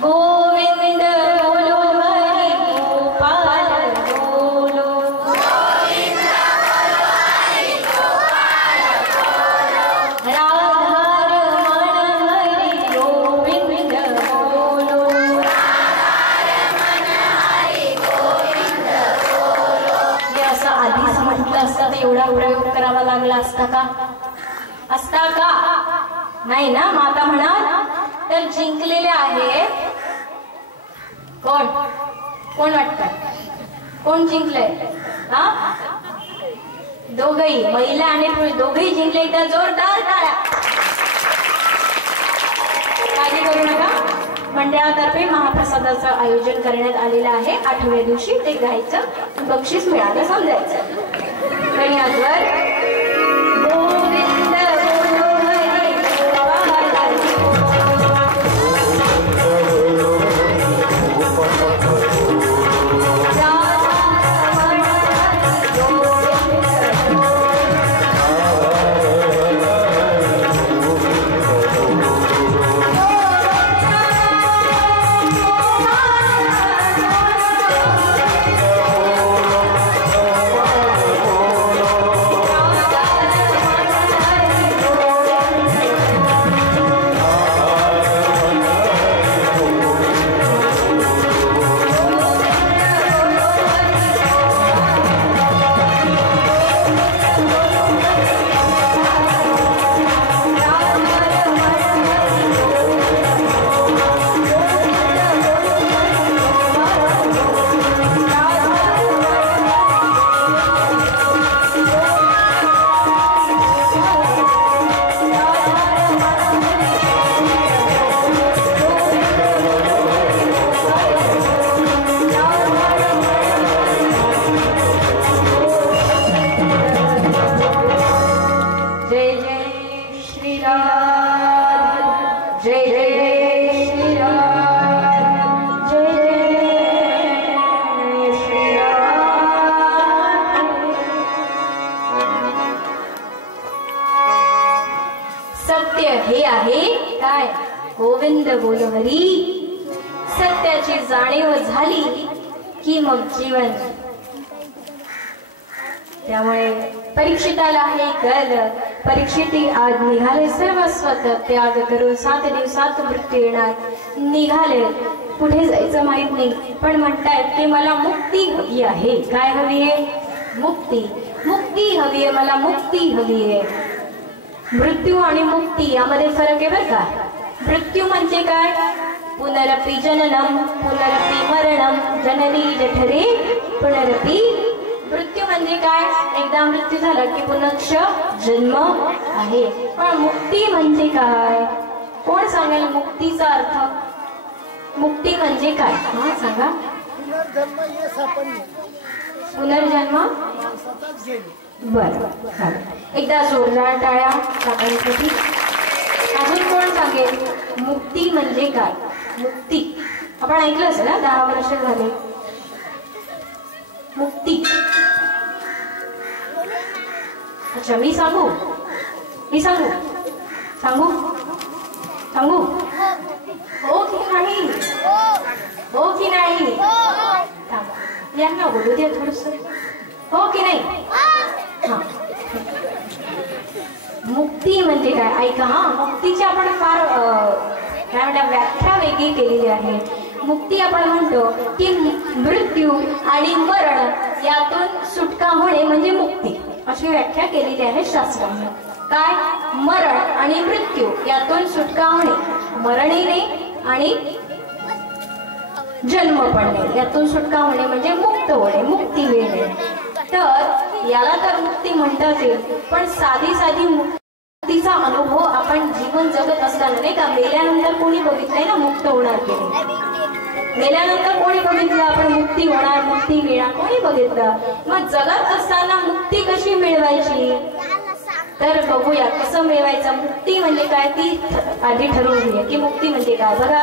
गोविंद बोलो हरी गोपाल बोलो, गोविंद बोलो हरी गोपाल बोलो. राधा रमण हरी गोविंद बोलो, राधा रमण हरी गोविंद बोलो. हे असं आधीच म्हटलं असतं तर एवढा प्रयोग करावा लागला असता का? नाही ना. माता म्हणा तर जिंकलेले आहे कोण? कोण वाटतं? कोण जिंकलंय? दोघही, महिला आणि पुरुष दोघही जिंकले. तर जोरदार टाळ्या. काळजी करू नका. मंडळातर्फे महाप्रसादाचं आयोजन करण्यात आलेलं आहे. 8व्या दिवशी ते गायचं बक्षीस मिळालं समजायचं. धन्यवाद. सत्य हे आहे काय गोविंद बोल हरी. सत्याची जाणीव झाली की मग जीवन. त्यामुळे परीक्षिताला हे कळलं. परीक्षिती आज निघाले सर्वस्व त्याग करून 7 दिवसात मृत्यू येणार. निघाले कुठे जायचं माहित नाही, पण म्हणतायत की मला मुक्ती हवी आहे. काय हवी आहे? मुक्ती. मुक्ती हवी आहे, मला मुक्ती हवी आहे. मृत्यू आणि मुक्ती यामध्ये फरक आहे बरं का. मृत्यू म्हणजे काय? पुनरपि जननम पुनरपि मरणम जननी जठरे पुनरपि. मृत्यू म्हणजे काय? एकदा मृत्यू झाला की पुनश्च जन्म आहे. पण मुक्ती म्हणजे काय? कोण सांगेल मुक्तीचा अर्थ? मुक्ती म्हणजे काय? हा सांगा. पुनर्जन्म. बर, एकदा जोरदार टाळ्या टाकण्यासाठी. अजून कोण सांगेल मुक्ती म्हणजे काय? मुक्ती आपण ऐकलं असेल ना, 10 वर्ष झाले. मुक्ती. अच्छा, मी सांगू सांगू हो की नाही? हो की नाही? यांना बोलू द्या थोडस. हो की नाही? हा. मुक्ती म्हणजे काय? ऐका हा. मुक्तीची आपण फार काय म्हणतात व्याख्या वेगळी केलेली आहे. मुक्ती आपण म्हणतो की मृत्यू आणि मरण यातून सुटका होणे म्हणजे मुक्ती, अशी व्याख्या केलेली आहे शास्त्राने. काय? मरण आणि मृत्यू यातून सुटका होणे, मरणही नाही आणि जन्म पडणे यातून सुटका होणे म्हणजे मुक्त होणे, मुक्ती मिळणे. तर याला तर मुक्ती म्हणतात येईल, पण साधी मुक्तीचा अनुभव आपण जीवन जगत असताना नाही का, मेल्यानंतर कोणी बघितलंय ना मुक्त होणार की नाही? मेल्यानंतर कोणी बघितलं आपण मुक्ती होणार, मुक्ती मिळणार? कोणी बघितलं? मग जगत असताना मुक्ती कशी मिळवायची? तर बघूया कसं मिळवायचं. मुक्ती म्हणजे काय ती आधी ठरवून घेऊया की मुक्ती म्हणजे काय. बघा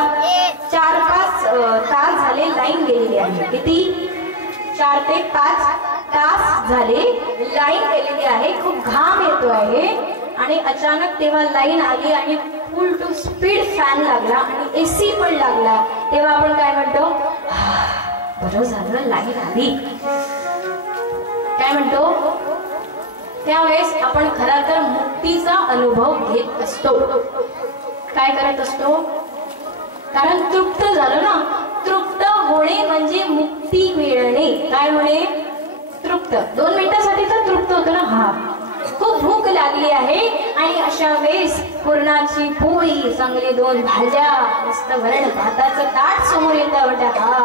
4-5 तास झाले लाईन गेलेली आहे. किती? 4 ते 5 तास झाले लाईन गेलेली आहे. खूप घाम येतो आहे आणि अचानक तेव्हा लाईन आली आणि फुल टू स्पीड फॅन लागला आणि एसी पण लागला. तेव्हा आपण काय म्हणतो? बरं झालं लाईन आली. काय म्हणतो? त्यावेळेस आपण खरा तर मुक्तीचा अनुभव घेत असतो. काय करत असतो? कारण तृप्त झालो ना. तृप्त होणे म्हणजे मुक्ती मिळणे. काय म्हणे? तृप्त. 2 मिनिटासाठी तर तृप्त होतो ना. हा, खूप भूक लागली आहे आणि अशा वेळेस पुरणाची पोळी, चांगली 2 भाज्या, मस्त वरण भाताचं ताट समोर येतं. म्हणतात हा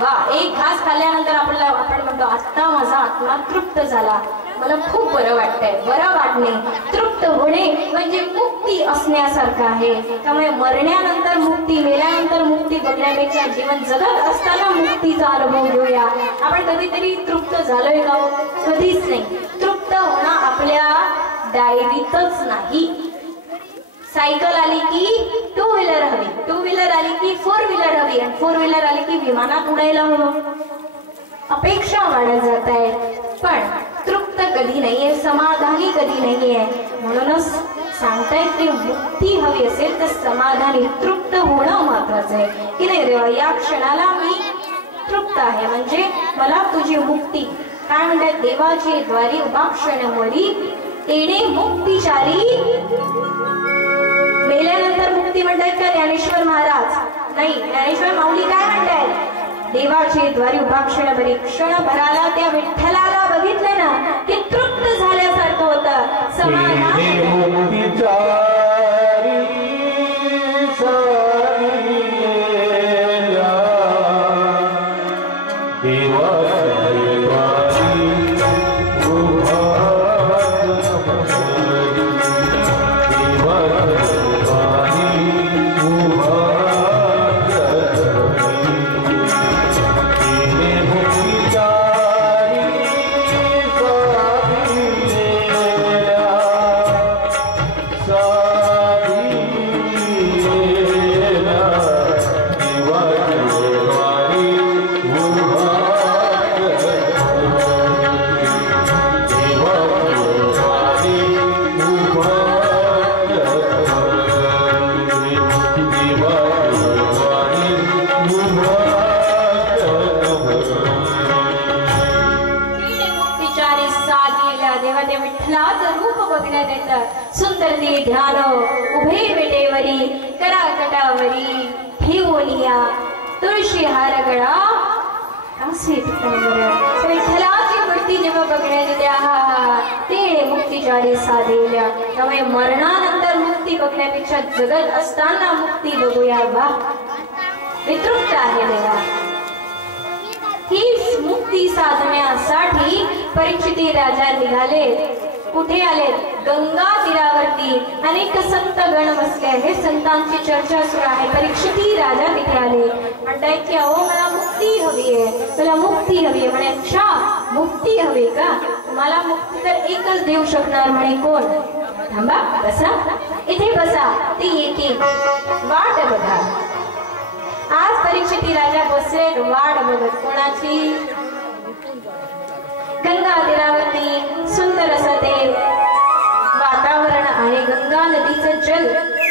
वा. एक घास खाल्ल्यानंतर आपण म्हणतो आता माझा आत्मा तृप्त झाला, मला खूप बरं वाटतंय. बरं वाटणे, तृप्त होणे म्हणजे मुक्ती असण्यासारखं आहे. त्यामुळे मरण्यानंतर मुक्ती, मेल्यानंतर मुक्ती बघण्यापेक्षा जीवन जगत असताना मुक्तीचा अनुभव घेऊया. आपण कधीतरी तृप्त झालोय का? कधीच नाही. तृप्त होणं आपल्या डायरीतच नाही. सायकल आली की 2 व्हीलर हवी, 2 व्हीलर आली की 4 व्हीलर हवी आणि 4 व्हीलर आली की विमानात उडायला हवं. अपेक्षा वाढत जात आहे, पण तृप्त कधी नाहीये, समाधानी कधी नाहीये. म्हणूनच सांगतायत की मुक्ती हवी असेल तर समाधानी तृप्त होणं महत्वाचं आहे की नाही. देवा या क्षणाला मी तृप्त आहे म्हणजे मला तुझी मुक्ती. काय म्हणतात? देवाची द्वारी उभा क्षणमोरी तेणे मुक्तिचारी. मेल्यानंतर मुक्ती म्हणतात का ज्ञानेश्वर महाराज? नाही. ज्ञानेश्वर माऊली काय म्हणतात? देवाची द्वारी उभा क्षणभरी. क्षणभराला त्या विठ्ठलाला बघितलं ना की तृप्त झाल्यासारखं होतं. So रूप बघण्यात येतं. सुंदर ते ध्यान उभे बेटेवरी करा कटावरी ठेवोनिया तुळशी हार गळा असे विठ्ठलाची मूर्ती जेव्हा बघण्यात येते ते मुक्तीचारी साधेल्या. त्यामुळे मरणानंतर मुक्ती बघण्यापेक्षा जगत असताना मुक्ती बघूया बा वितृप्त आहे देवा. ही मुक्ती साधण्यासाठी परीक्षिती राजा निघाले. कुठे आले? गंगा तीरावरती अनेक संत गण बसले आहेत. संतांची चर्चा सुरू आहे. परीक्षिती राजा तिथे आले. म्हणतायत की अहो मला मुक्ती हवी आहे, मला मुक्ती हवी आहे. म्हणे अच्छा मुक्ती हवी का? तुम्हाला मुक्ती तर एकच देऊ शकणार. म्हणे कोण? थांबा बसा इथे बसा ती येते वाट बघा. आज परीक्षिती राजा बसले वाट बघत. कोणाची? गंगा तीरावरती सुंदर असं ते वातावरण आहे. गंगा नदीचं जल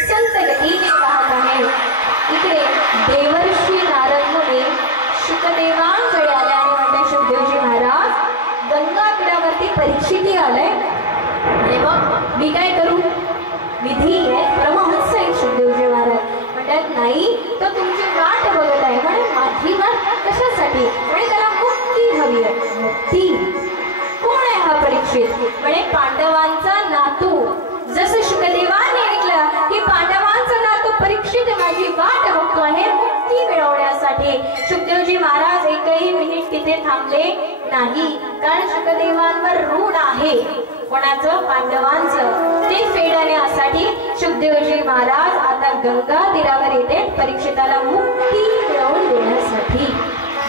संत गतीने वाहत आहे. इकडे देवर्षी नारद मुनी शुकदेवांकडे आले आणि म्हणते शुकदेवजी महाराज गंगा तीरावरती परीक्षिती आलंय आणि मग मी काय करू? विधी आहे परमहंस आहे शुकदेवजी महाराज. म्हणतात नाही तर तुमची वाट बघत आहे. म्हणे माझी वाट कशासाठी? म्हणे त्याला मुक्ती हवी आहे. मुक्ती? कोण आहे हा परीक्षित? म्हणे पांडवांचा नातू. जसं शुकदेवाने ऐकलं की पांडवांचा नातू परीक्षित माझी वाट बघतो आहे मुक्ती मिळवण्यासाठी. शुकदेवजी महाराज एकही मिनिट तिथे थांबले नाही. कारण शुकदेवांवर ऋण आहे. कोणाचं? पांडवांचं. ते फेडण्यासाठी शुकदेवजी महाराज आता गंगा तीरावर येते परीक्षिताला मुक्ती मिळवून देण्यासाठी.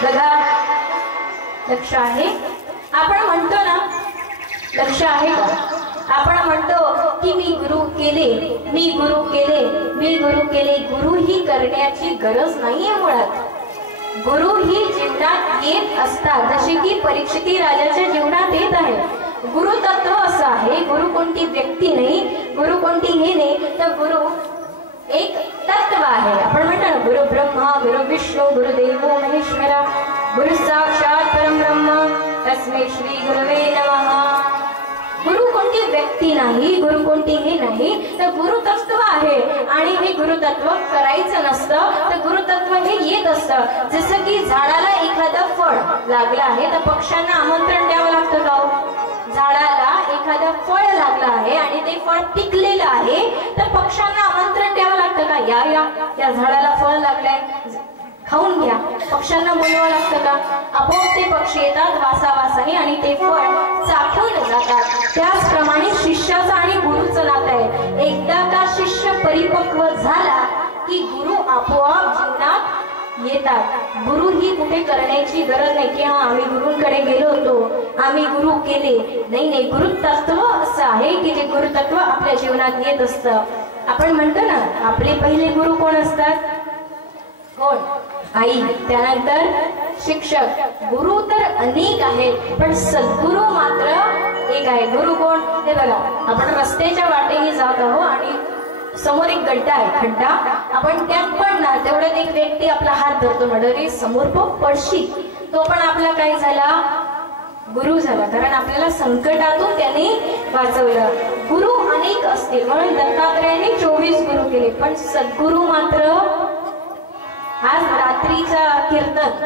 बघा लक्ष आहे? आपण म्हणतो ना लक्ष आहे का? आपण म्हणतो की मी गुरु केले, मी गुरु केले, मी गुरु केले. गुरु ही करण्याची गरज नाहीये मुळात. गुरु ही जीवनात येत असतात. जसे की परीक्षिती राजाच्या जीवनात येत आहे. गुरु तत्व असं आहे. गुरु कोणती व्यक्ती नाही, गुरु कोणती हे नाही, तर गुरु एक तत्व आहे. आपण म्हणतो ना गुरु ब्रह्मा गुरु विष्णू गुरुदेवो महेश्वरा गुरु साक्षात परब्रह्म तस्मै श्री गुरवे नमः. गुरु कोणती व्यक्ती नाही, गुरु कोणती हे नाही, तर गुरु तत्व आहे. आणि हे गुरु तत्व करायचं नसतं तर गुरु तत्व हे येत असतं. जसं की झाडाला एखादं फळ लागलं आहे तर पक्ष्यांना आमंत्रण द्यावं लागतं का? झाडाला एखादं फळ लागलं आहे आणि ते फळ पिकलेलं आहे तर पक्ष्यांना आमंत्रण द्यावं लागतं का? या या या झाडाला फळ लागलंय खाऊन घ्या. पक्ष्यांना बोलवावं लागतं का? आपोआप ते पक्षी येतात वासावासाने आणि ते फळ चाखून जातात. त्याचप्रमाणे शिष्याचं आणि गुरुचं नातं आहे. एकदा का शिष्य परिपक्व झाला की गुरु आपोआप जीवनात येतात. गुरु ही कुठे करण्याची गरज नाही की हा आम्ही गुरुंकडे गेलो होतो आम्ही गुरु केले. नाही नाही, गुरु तत्व असं आहे की जे गुरु तत्व आपल्या जीवनात येत असतं. आपण म्हणतो ना आपले पहिले गुरु कोण असतात? कोण? आई. त्यानंतर शिक्षक. गुरु तर अनेक आहेत पण सद्गुरु मात्र एक आहे. गुरु कोण? हे बघा आपण रस्त्याच्या वाटेने जात आहोत आणि समोर एक गड्डा आहे खड्डा. आपण त्यात पडणार तेवढ्यात एक व्यक्ती आपला हात धरतो म्हणजे समोर पडशी. तो पण आपला काय झाला? गुरु झाला. कारण आपल्याला संकटातून त्याने वाचवलं. गुरु अनेक असतील म्हणून दत्तात्रयाने 24 गुरु केले पण सद्गुरु मात्र. आज रात्रीचा कीर्तन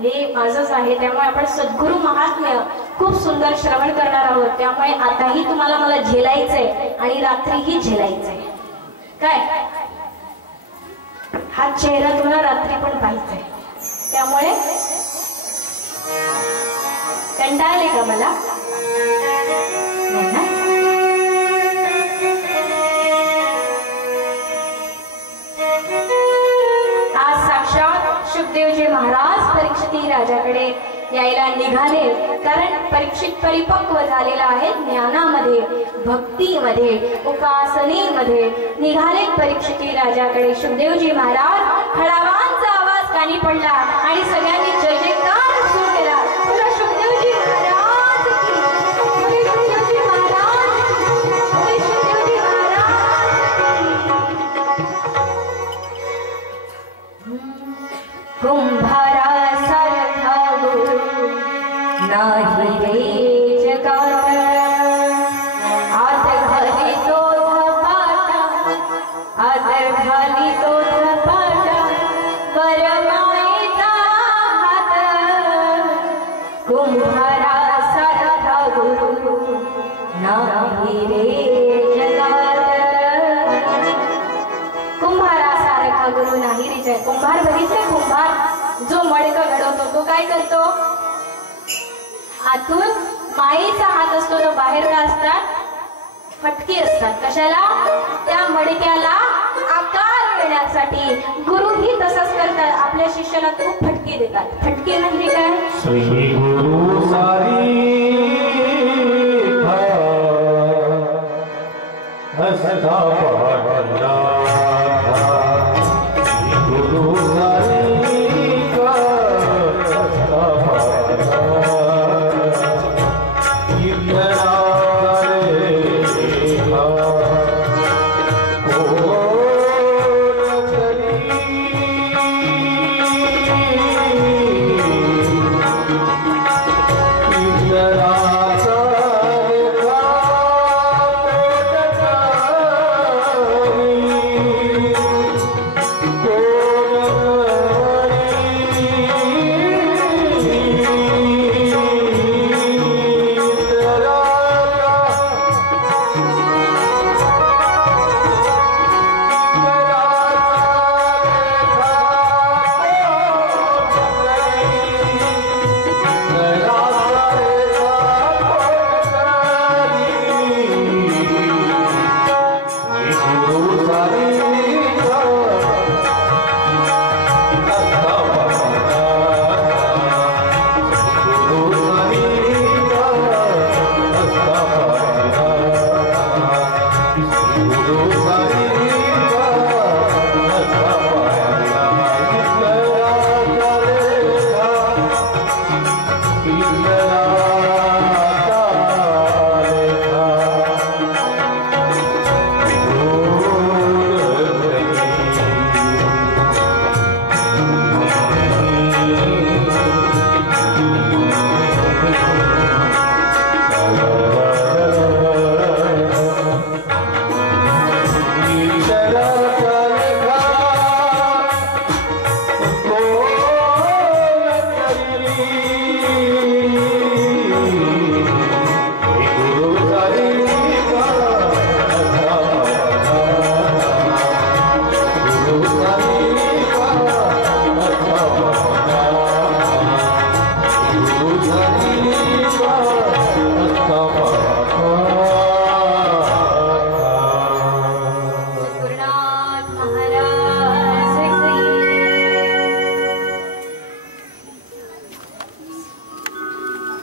हे माझंच आहे त्यामुळे आपण सद्गुरु महात्म्य खूप सुंदर श्रवण करणार आहोत. त्यामुळे आताही तुम्हाला मला झेलायचंय आणि रात्रीही झेलायचंय. काय हा चेहरा तुम्हाला रात्री पण पाहिजे. त्यामुळे कंटाळले का मला? आज साक्षात शुकदेवजी महाराज परीक्षिती राजाकडे यायला निघाले. कारण परीक्षित परिपक्व झालेला आहे ज्ञानामध्ये, भक्तीमध्ये, उपासनेमध्ये. निघाले परीक्षिती राजाकडे. शुकदेवजी महाराज खडावांचा आवाज कानी पडला आणि सगळ्यांनी जय जयकार सुरू केला. तुला शुकदेवजी महाराज की, शुकदेवजी महाराज, शुकदेवजी महाराज. कुंभारा सारखा गुरु नाही रे जगात. आज तो काय करतो? आतून मायेचा हात असतो तो बाहेर का असतात? फटके असतात. कशाला? त्या मडक्याला आकार देण्यासाठी. गुरुही तसंच करतात, आपल्या शिष्याला खूप फटके देतात. फटके म्हणजे काय? श्री गुरु सारी हसता पाटला गुरु सारी हसता पाटला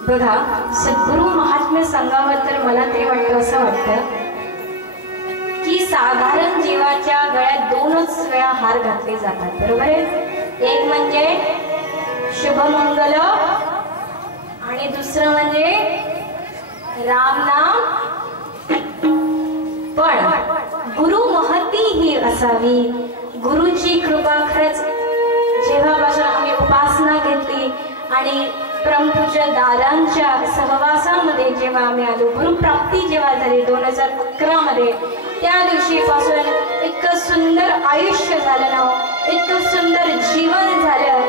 बघा, सद्गुरु महात्म्य सांगावं तर मला ते वाटतं, असं वाटतं की साधारण जीवाच्या गळ्यात दोनच वेळा हार घातले जातात, बरोबर आहे? एक म्हणजे शुभमंगल आणि दुसरं म्हणजे रामनाम. पण गुरु महती ही असावी. गुरुची कृपा खरंच जेव्हापासून आम्ही उपासना घेतली आणि परमपूज्य दादांच्या सहवासामध्ये जेव्हा आम्ही आलो, गुरुप्राप्ती जेव्हा झाली 2011 मध्ये, त्या दिवशीपासून इतकं सुंदर आयुष्य झालं ना, इतकं सुंदर जीवन झालं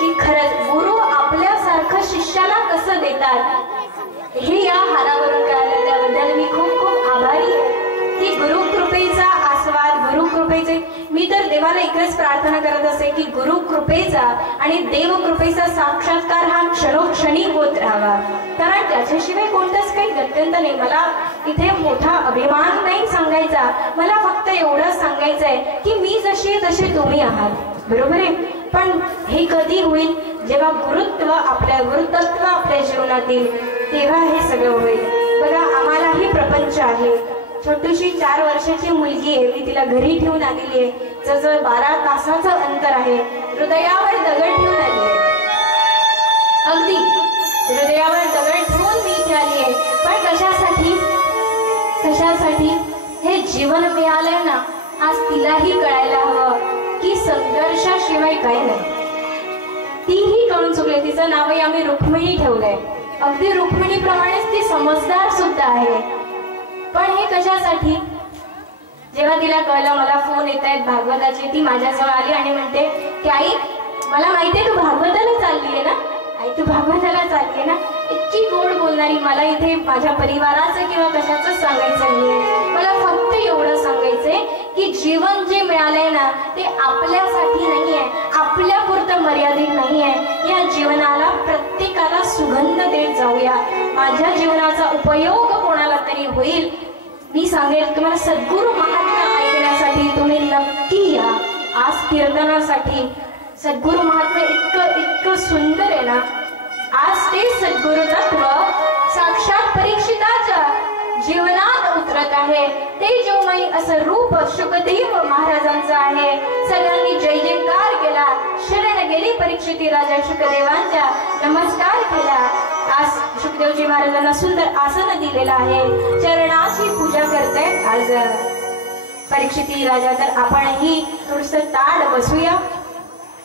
की खरंच गुरु आपल्यासारखं शिष्याला कसं देतात हे या हारावरून कळालं. त्याबद्दल मी खूप खूप आभारी आहे की गुरुकृपेचा आस्वाद, गुरुकृपेचे मी तर देवाला एकच प्रार्थना करत असते की गुरुकृपेचा आणि देवकृपेचा साक्षात्कार हा क्षणोक्षणी होत राहावा, कारण त्याच्याशिवाय कोणतंच काही गत्यंतर नाही. मला इथे मोठा अभिमान नाही सांगायचा, मला फक्त एवढंच सांगायचंय की मी जशी आहे तसे तुम्ही आहात, बरोबर आहे? पण हे कधी होईल? जेव्हा गुरुत्व आपल्या जीवनातील, तेव्हा हे सगळं होईल. बघा, आम्हालाही प्रपंच आहे. छोटीशी 4 वर्षाची मुलगी आहे, मी तिला घरी ठेवून आलेली आहे. जवळजवळ 12 तासाचं अंतर आहे. हृदयावर दगड ठेवून आली आहे, अगदी हृदयावर दगड ठेवून मी इथे आली आहे. पण कशासाठी हे जीवन मिळालंय ना, आज तिलाही कळायला हवं की संघर्षाशिवाय काही नाही. तीही कळून चुकले. तिचं नावही आम्ही रुक्मिणी ठेवलंय. अगदी रुक्मिणीप्रमाणेच ती समजदार सुद्धा आहे. पण हे कशासाठी? जेव्हा तिला कळलं मला फोन येत आहेत भागवताचे, ती माझ्याजवळ आली आणि म्हणते की आई, मला माहितीये तू भागवताला चालली आहे ना, आई तू भागवताला चालली आहे ना. इतकी गोड बोलणारी. मला इथे माझ्या परिवाराचं किंवा कशाच सांगायचं नाहीये, मला फक्त एवढं सांगायचंय की जीवन जे मिळालंय ना ते आपल्यासाठी नाहीये, आपल्या पुरतं मर्यादित नाहीये. या जीवनाला प्रत्येकाला सुगंध देत जाऊया. माझ्या जीवनाचा उपयोग कोणाला तरी होईल. मी सांगेल तुम्हाला सद्गुरु महात्म्य ऐकण्यासाठी तुम्ही नक्की या. आज कीर्तनासाठी सद्गुरु महात्म्य इतकं सुंदर आहे ना. आज ते सद्गुरु तत्व साक्षात परीक्षिताच्या जीवनात उतरत आहे. तेजोमयी असं रूप शुकदेव महाराजांचं आहे. सगळ्यांनी जय जयकार केला. शरण गेली परीक्षिती राजा शुकदेवांच्या. नमस्कार केला. आज शुकदेवजी महाराजांना सुंदर आसन दिलेलं आहे. चरणाची पूजा करते आज परीक्षिती राजा. तर आपणही थोडस ताड बसूया,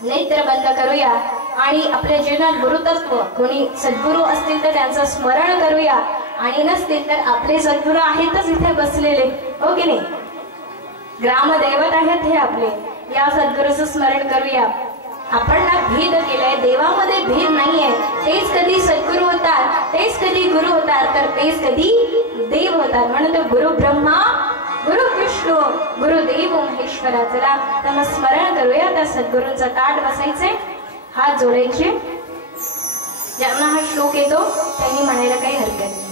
नेत्र बंद करूया आणि आपल्या जीवनात गुरुतत्व कोणी सद्गुरू असतील तर त्यांचं स्मरण करूया आणि नसतील तर आपले सद्गुरू आहेतच इथे बसलेले, हो की नाही. ग्रामदैवत आहेत हे आपले. या सद्गुरूचं स्मरण करूया. आपण ना भेद केलाय. देवामध्ये भेद नाहीये. तेच कधी सद्गुरू होतात, तेच कधी गुरु होतात, तर तेच कधी देव होतात. म्हणून तो गुरु ब्रह्मा, गुरु विष्णू, गुरुदेव महेश्वरा. चला त्यांना स्मरण करूया. त्या सद्गुरूंचा ताट बसायचे, हात जोडायचे. ज्यांना हा श्लोक येतो त्यांनी म्हणायला काही हरकत नाही.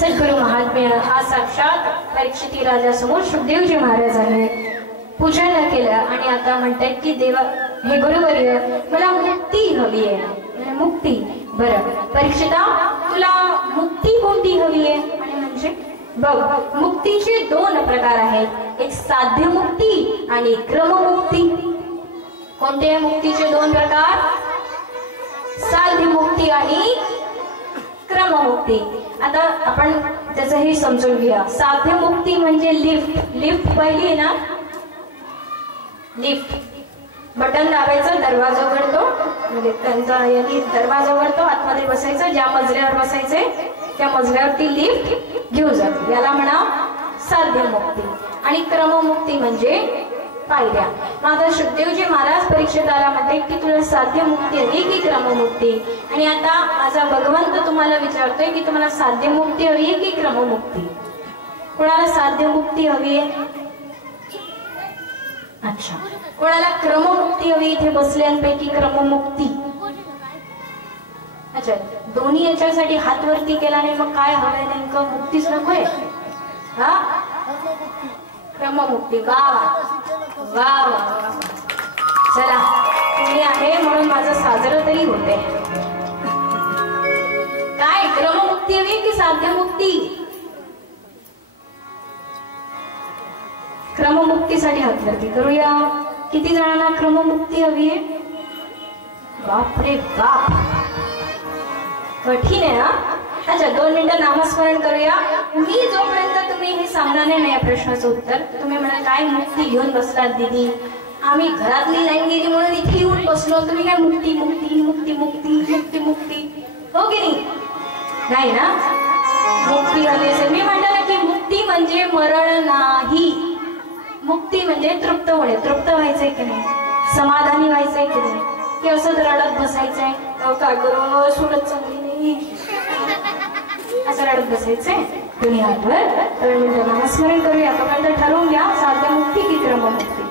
सद्गुरु महात्म्य हा साक्षात परीक्षिती राजासमोर शुकदेवजी महाराजांनी पूजन केलं आणि आता म्हणतात की देवा हे गुरुवर्य मला मुक्ती हवी आहे. मुक्ती. बरं परीक्षिता तुला मुक्ती कोणती हवी आहे? आणि म्हणजे बघ मुक्तीचे दोन प्रकार आहेत. एक साध्य मुक्ती आणि क्रममुक्ती. कोणते मुक्तीचे दोन प्रकार? साध्य मुक्ती आणि क्रममुक्ती. आता आपण त्याचंही समजून घेऊया. साध्य मुक्ती म्हणजे लिफ्ट पाहिली आहे ना. लिफ्ट बटन दाबायचं, दरवाजा उघडतो, म्हणजे त्यांचा दरवाजा उघडतो, आतमध्ये बसायचं, ज्या मजल्यावर बसायचे त्या मजल्यावरती लिफ्ट घेऊन जाते. याला म्हणा साध्य मुक्ती. आणि क्रममुक्ती म्हणजे पायऱ्या. माझा शुकदेवजी महाराज परीक्षिताला म्हणते की तुला साध्य मुक्ती हवी की क्रममुक्ती? आणि आता माझा भगवंत तुम्हाला विचारतोय की तुम्हाला साध्य मुक्ती हवी आहे की क्रममुक्ती? कोणाला साध्य मुक्ती हवी आहे? अच्छा. कोणाला क्रममुक्ती हवी? इथे बसल्यांपैकी क्रममुक्ती. अच्छा. दोन्ही याच्यासाठी हात वरती केला नाही मग काय हवंय नेमकं? मुक्तीच नकोय. हा क्रममुक्ती. वा वा वा. चला तुम्ही आहे म्हणून माझं साजरं तरी होते. काय क्रममुक्ती हवी की साध्य मुक्ती? क्रममुक्तीसाठी हात वरती करूया. किती जणांना क्रममुक्ती हवी आहे? बापरे बाप, कठीण आहे. अच्छा 2 मिनिटं नामस्मरण करूया. मी जोपर्यंत तुम्ही हे सांगणार नाही या प्रश्नाचं उत्तर, तुम्ही म्हणाल काय मुक्ती घेऊन बसलात दीदी, आम्ही घरातली लाईन गेली म्हणून इथे येऊन बसलो, तुम्ही काय मुक्ती मुक्ती मुक्ती मुक्ती मुक्ती मुक्ती, हो की नाही ना? मुक्ती हवी असेल. मी म्हणते ना की मुक्ती म्हणजे मरण नाही. मुक्ती म्हणजे तृप्त होणे. तृप्त व्हायचंय की नाही? समाधानी व्हायचंय की नाही? की असंच रडत बसायचंय? काय करू सुरत चांगली नाही असं रडत बसायचंय? तुम्ही हातवर 2 मिनिटं नामस्मरण करूया. आपण ठरवून घ्या साध्य मुक्ती की क्रममुक्ती.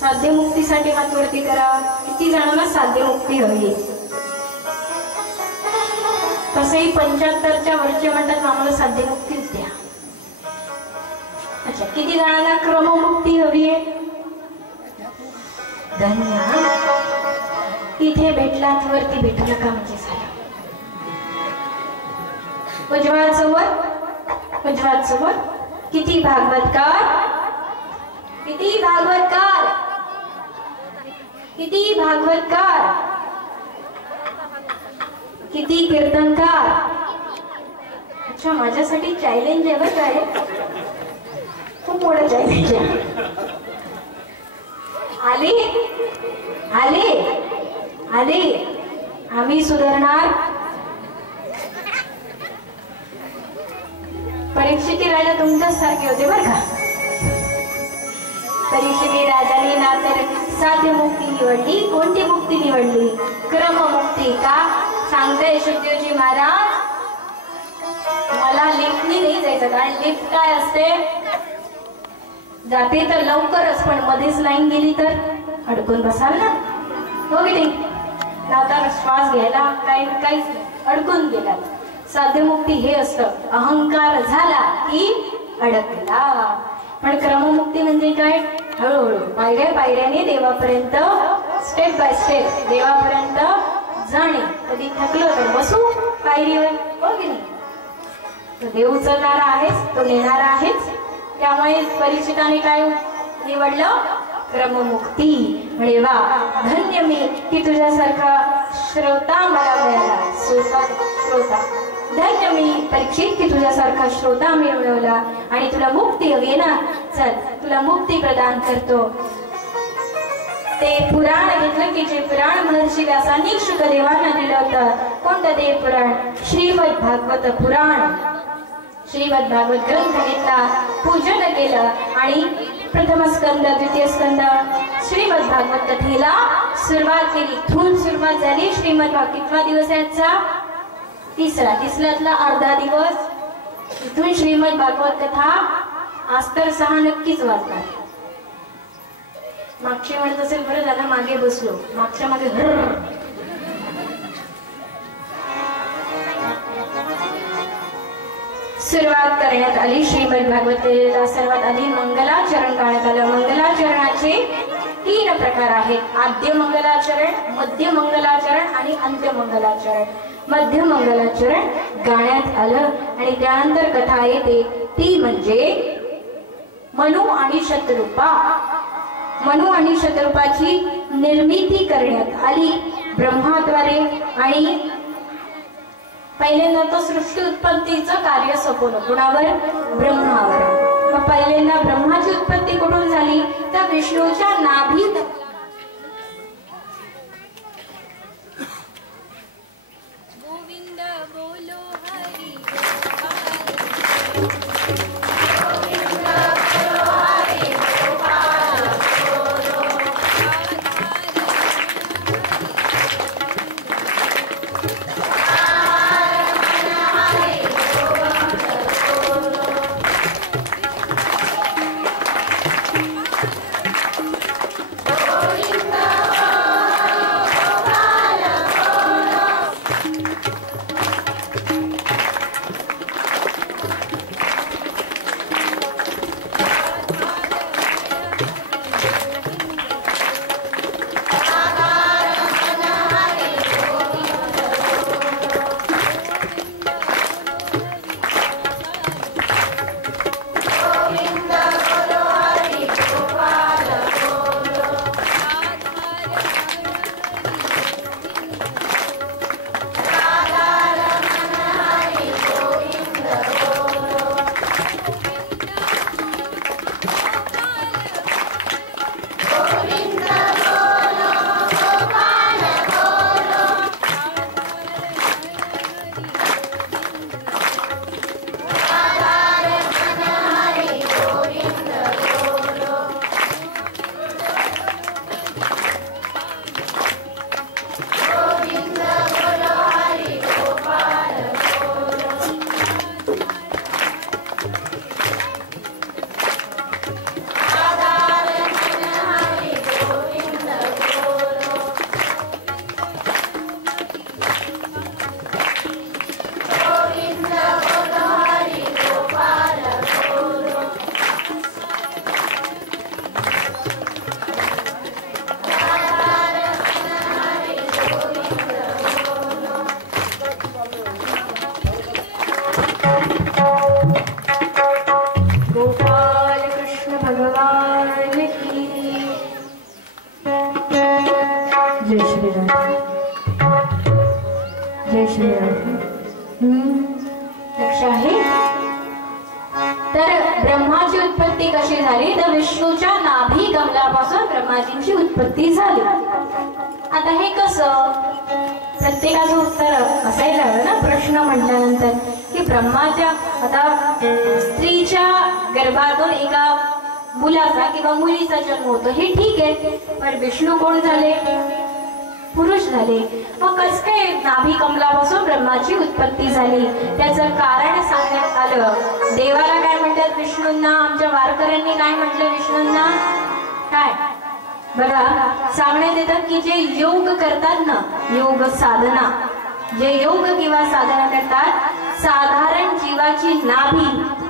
साध्य मुक्तीसाठी हात वरती करा. किती जणांना साध्य मुक्ती हवी? तसंही 75च्या वरचे म्हणतात आम्हाला साध्य मुक्तीच द्या. अच्छा, किती जणांना क्रममुक्ती हवी आहे? धन्य. इथे भेटलात वरती भेटू नका म्हणजे झालं. उजवासमोर किती भागवतकार, किती भागवतकार, किती भागवतकार, किती कीर्तनकार. अच्छा, माझ्यासाठी चॅलेंज आहे बरं काय, खूप मोठं चॅलेंज आहे. आले आले आले, आम्ही सुधारणार. परीक्षिती राजा तुमच्याच सारखे होते बरं का. परीक्षिती राजाने ना तर साध्य मुक्ती निवडली. कोणती मुक्ती निवडली? क्रममुक्ती. का सांगताय शुद्धीजी महाराज? मला लिफ्टनी नाही जायचं, कारण लिफ्ट काय असते, जाते तर लवकरच, पण मध्येच लाईन गेली तर अडकून बसाल ना, हो की नाही? लावताना श्वास घ्यायला काहीच अडकून गेला. साध्यमुक्ती हे असतं, अहंकार झाला की अडकला. पण क्रममुक्ती म्हणजे काय? हळूहळू पायऱ्या पायऱ्याने देवापर्यंत, स्टेप बाय स्टेप देवापर्यंत जाणे. कधी थकलो तर बसू पायरीवर, हो की नाही? तो देव उचलणारा आहेच, तो नेणारा आहेच. त्यामुळे परीक्षिताने काय निवडलं? क्रममुक्ती. म्हणजे वा, धन्य मी की तुझ्यासारखा श्रोता मला मिळाला. श्रोता धन्य मी परीक्षित की तुझ्यासारखा श्रोता मिळवला. आणि तुला मुक्ती हवी ना, चल तुला मुक्ती प्रदान करतो. ते पुराण घेतलं की जे पुराण महर्षी व्यासांनी शुकदेवांना दिलं होतं. कोणतं ते पुराण? श्रीमद भागवत पुराण. श्रीमद भागवत ग्रंथ घेतला, पूजन केलं आणि प्रथम स्कंद, द्वितीय स्कंद, श्रीमद भागवत कथेला सुरुवात केली. इथून सुरुवात झाली. श्रीमद भागवत कितवा दिवस याचा? तिसरा. तिसऱ्यातला अर्धा दिवस इथून श्रीमद भागवत कथा आज तर 6 नक्कीच वाचणार. मागची म्हणत असेल बरं झालं मागे बसलो, मागच्या मागे सुरुवात करण्यात आली. श्रीमद भागवताला सर्वात आधी मंगलाचरण करण्यात आलं. मंगलाचरणाचे 3 प्रकार आहेत. आद्य मंगलाचरण, मध्य मंगलाचरण आणि अंत्य मंगलाचरण. मध्य मंगलाचरण गाण्यात आलं आणि त्यानंतर कथा येते ती म्हणजे मनु आणि शतरूपा. मनु आणि शतरूपाची निर्मिती करण्यात आली ब्रह्माद्वारे आणि पहिल्यांदा तो सृष्टी उत्पत्तीचं कार्य सोपवलं. कुणावर? ब्रह्मावर. मग पहिल्यांदा ब्रह्माची उत्पत्ती कुठून झाली? तर विष्णूच्या नाभीत. गोविंद बोलो हरी तर ब्रह्माची उत्पत्ती कशी झाली? तर विष्णूच्या नाभी कमलापासून ब्रह्माजींची उत्पत्ती झाली. आता हे कसं? प्रत्येकाचं उत्तर असायला हवं ना प्रश्न म्हटल्यानंतर की ब्रह्माच्या आता स्त्रीच्या गर्भातून एका मुलाचा किंवा मुलीचा जन्म होतो हे ठीक आहे, पण विष्णू कोण झाले? पुरुष झाले. मग कस काय नाभी कमलापासून ब्रह्माची उत्पत्ती झाली? त्याचं कारण सांगण्यात आलं. देवाला काय म्हणतात विष्णूंना? आमच्या वारकऱ्यांनी काय म्हटलं विष्णूंना? काय बघा सांगण्यात येतात की जे योग करतात ना, योग साधना, जे योग किंवा साधना करतात, साधारण जीवाची नाभी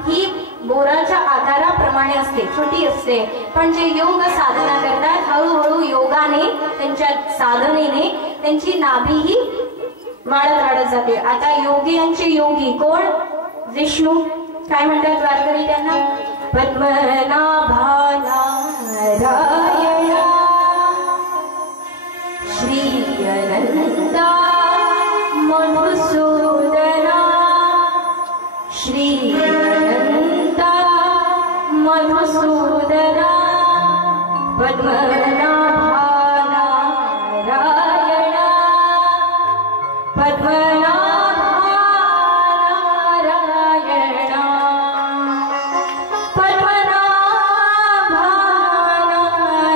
ही बोराच्या आकाराप्रमाणे असते, छोटी असते, पण जे योग साधना करतात हळूहळू योगाने त्यांच्या साधनेने त्यांची नाभी ही वाढत वाढत जाते. आता योगियांचे योगी कोण? विष्णू. काय म्हणतात वारकरी त्यांना? पद्मनाभा नारायणा श्री अनंता मधुसूदना श्री अनंता मधुसूदना पद्मनाभा नारायणा पद्मनाभा नारायणा पद्मनाभा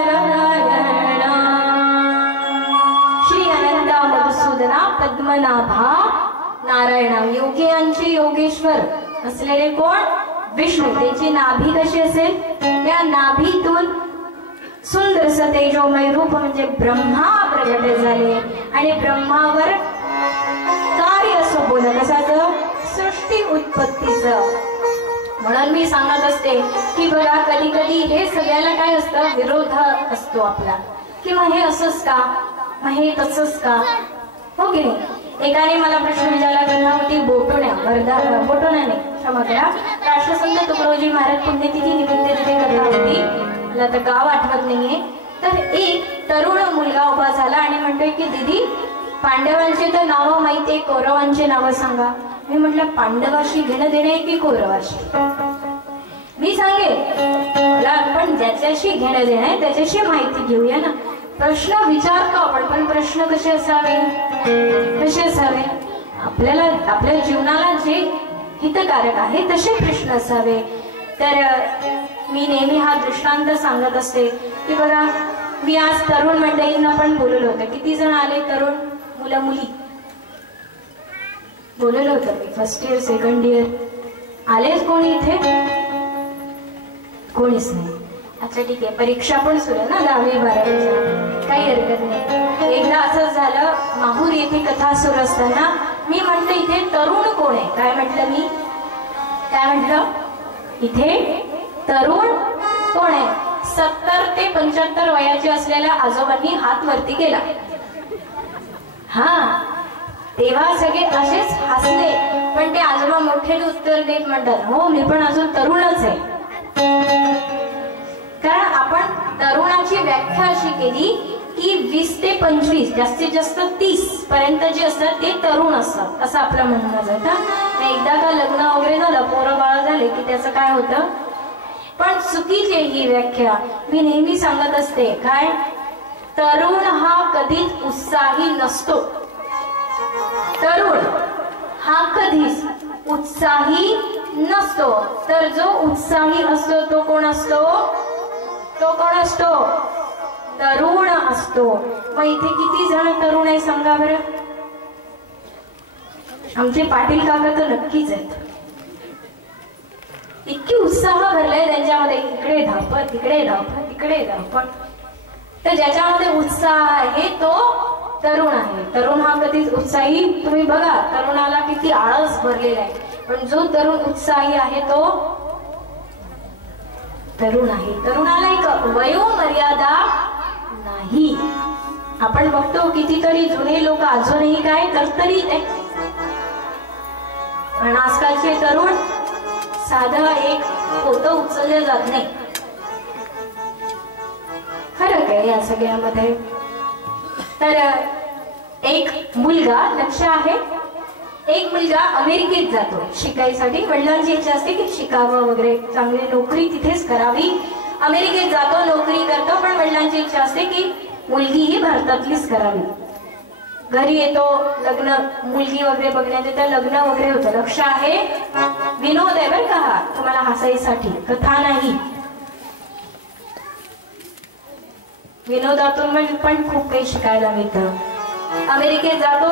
नारायणा श्री अनंता मधुसूदना पद्मनाभा नारायण. योगियांचे योगेश्वर असलेले कोण? विष्णू. त्याची नाभी कशी असेल? त्या नाभीतून सुंदरस तेजोमय रूप म्हणजे ब्रह्मा प्रगट झाले आणि ब्रह्मावर कार्य सोबत कशाचं? सृष्टी उत्पत्तीचं. म्हणून मी सांगत असते की बघा कधी कधी हे सगळ्याला काय असतं? विरोध असतो आपला की मग हे असंच का, मग हे तसंच का, हो की नाही? एकाने मला प्रश्न विचारला, गंगावती बोटोण्याने क्षमा करा, राष्ट्रसंत तुकडोजी महाराज पुण्यतिथी निमित्त तिथे कथा होती, मला तर गाव आठवत नाहीये. तर एक तरुण मुलगा उभा झाला आणि म्हणतोय की दीदी पांडवांचे तर नावं माहितीये, कौरवांचे नावं सांगा. मी म्हटलं पांडवाशी घेणं देणे आहे की कौरवाशी? मी सांगेन मला, पण ज्याच्याशी घेणं देणं आहे त्याच्याशी माहिती घेऊया ना. प्रश्न विचारतो आपण, पण प्रश्न कसे असावे? कसे असावे? आपल्याला आपल्या जीवनाला जे हितकारक आहे तसे प्रश्न असावे. तर मी नेहमी हा दृष्टांत सांगत असते की बघा मी आज तरुण मंडळींना पण बोलवलं होतं. किती जण आले तरुण मुलं मुली? बोलवलं होतं मी. फर्स्ट इयर सेकंड इयर आलेच कोणी इथे? कोणीच नाही. अच्छा ठीक आहे, परीक्षा पण सुरू आहे ना 10वी 12वीच्या, काही हरकत नाही. एकदा असं झालं, माहूर येथे कथा सुरू असताना मी म्हटलं इथे तरुण कोण आहे? काय म्हटलं मी? काय म्हटलं? इथे तरुण कोण आहे? 70 ते 75 वयाचे असलेल्या आजोबांनी हात वरती केला. हा, तेव्हा सगळे असेच हसले, पण ते आजोबा मोठ्याने उत्तर देत म्हणतात, हो मी पण अजून तरुणच आहे. कारण आपण तरुणाची व्याख्या अशी केली की 20 ते 25, जास्तीत जास्त 30 पर्यंत जे असतात ते तरुण असतात, असं आपलं म्हणणं जातं. एकदा का लग्न वगैरे झालं, पोरं बाळ झाले की त्याचं काय होतं? पण चुकीची ही व्याख्या. मी नेहमी सांगत असते काय, तरुण हा कधीच उत्साही नसतो. तरुण हा कधीच उत्साही नसतो. तर जो उत्साही असतो तो कोण असतो? तो कोण असतो? तरुण असतो. मग इथे किती जण तरुण आहे सांगा बरं? आमचे पाटील काका तर नक्कीच आहेत. इतकी उत्साह भरलाय त्यांच्यामध्ये, इकडे धावपळ तिकडे धावपळ तिकडे धावपळ. तर ज्याच्यामध्ये उत्साह आहे तो तरुण आहे. तरुण हा कधीच उत्साही, तुम्ही बघा तरुणाला किती आळस भरलेला आहे, पण जो तरुण उत्साही आहे तो तरुण आहे. तरुणाला एक वयोमर्यादा नाही. आपण बघतो कितीतरी जुने लोक अजूनही काय तरतरीत आहेत, पण आजकालचे तरुण साधं एक पोतं उचलले जात नाही. फरक आहे या सगळ्यामध्ये. तर एक मुलगा, लक्ष आहे, एक मुलगा अमेरिकेत जातो शिकायसाठी. वडिलांची इच्छा असते की शिकावं वगैरे, चांगली नोकरी तिथेच करावी. अमेरिकेत जातो, नोकरी करतो, पण वडिलांची इच्छा असते की मुलगी ही भारतातलीच करावी. घरी येतो, लग्न, मुलगी वगैरे बघण्यात येतं, लग्न वगैरे होतं. लक्ष आहे, विनोद आहे बरं का हा, तुम्हाला हसायसाठी, कथा नाही. विनोदातून पण खूप काही शिकायला मिळतं. अमेरिकेत जातो,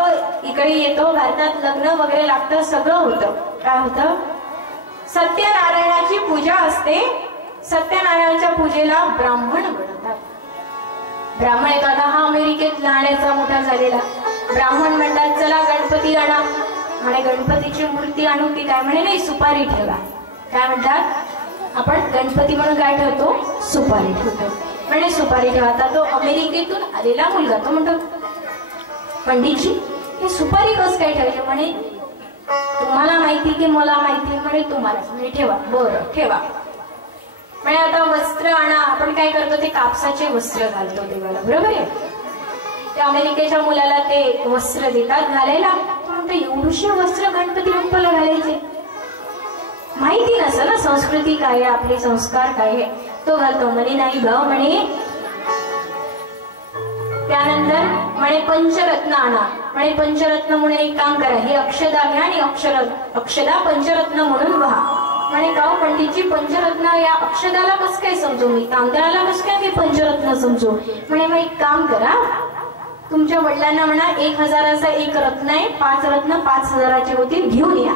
इकडे येतो, भारतात लग्न वगैरे लागतं, सगळं होतं. काय होतं? सत्यनारायणाची पूजा असते. सत्यनारायणाच्या पूजेला ब्राह्मण बनवतात. ब्राह्मण येतात. हा अमेरिकेत लहानाचा मोठा झालेला ब्राह्मण म्हणतात चला गणपती आणा. म्हणे गणपतीची मूर्ती आणू की काय? म्हणे नाही, सुपारी ठेवा. काय म्हणतात? आपण गणपती म्हणून काय ठेवतो? सुपारी ठेवतो. म्हणे सुपारी ठेवा. आता तो अमेरिकेतून आलेला मुलगा तो म्हणतो, पंडितजी हे सुपारी कसं काय ठेवायचं? म्हणे तुम्हाला माहिती की मला माहिती? म्हणे तुम्हालाच. म्हणे ठेवा. बरं ठेवा. म्हणे आता वस्त्र आणा. आपण काय करतो? ते कापसाचे वस्त्र घालतो देवाला, बरोबर आहे? त्या अमेरिकेच्या मुलाला ते वस्त्र देतात घालायला. म्हणतो एवढूशे वस्त्र गणपती बाप्पाला घालायचे? माहिती नसेल ना संस्कृती काय आहे, आपले संस्कार काय आहे. तो घालतो. म्हणे नाही ग, म्हणे त्यानंतर म्हणे पंचरत्न आणा. म्हणे पंचरत्न म्हणून एक काम करा, ही अक्षदा घ्या आणि अक्षदा पंचरत्न म्हणून व्हा. म्हणे का पंडितजी, पंचरत्न या अक्षदाला कसं काय समजू मी? तांदळाला कसं काय मी पंचरत्न समजू? म्हणे मग एक काम करा, तुमच्या वडिलांना म्हणा 1000चा एक रत्न आहे, 5 रत्न 5000चे होतील, घेऊन या.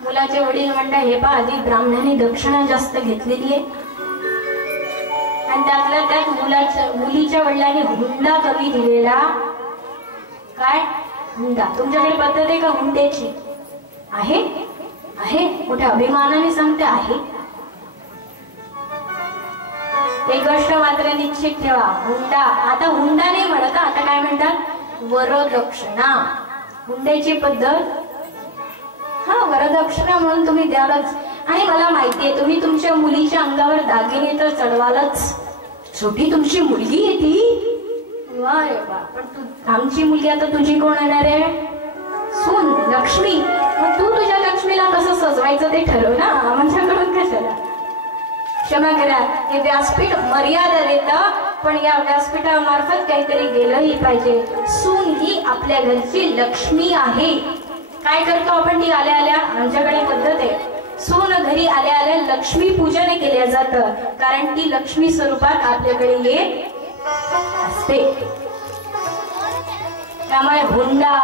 मुलाचे वडील म्हणतात हे पहा आधी ब्राह्मणाने दक्षिणा जास्त घेतलेली आहे आणि त्यातल्या त्यात मुलीच्या वडिलांनी हुंडा कमी दिलेला. काय हुंडा? तुमच्याकडे पद्धत आहे का हुंड्याची? आहे आहे, मोठ्या अभिमानाने सांगते आहे. एक गोष्ट मात्र निश्चित ठेवा, हुंडा आता हुंडा नाही म्हणत, आता काय म्हणतात? वरदक्षिणा. हुंड्याची पद्धत हा वरदक्षिणा म्हणून तुम्ही द्यालच. आणि मला माहितीये तुम्ही तुमच्या मुलीच्या अंगावर दागिने तर चढवालच. छोटी तुमची मुलगी आहे ती, वा रे वा. पण आमची मुलगी आता तुझी कोण येणार आहे? सून, लक्ष्मी. मग तू तुझ्या लक्ष्मीला कसं सजवायचं ते ठरव ना, आमच्याकडून कशाला. क्षमा करा, हे व्यासपीठ मर्यादा देतं, पण या व्यासपीठामार्फत काहीतरी गेलंही पाहिजे. सून ही आपल्या घरची लक्ष्मी आहे. काय करतो आपण? ती आल्या आल्या, आमच्याकडे पद्धत आहे, सून घरी आल्या आल्या लक्ष्मी पूजन केलं जातं, कारण ती लक्ष्मी स्वरूपात आपल्याकडे येत असते. त्यामुळे हुंडा,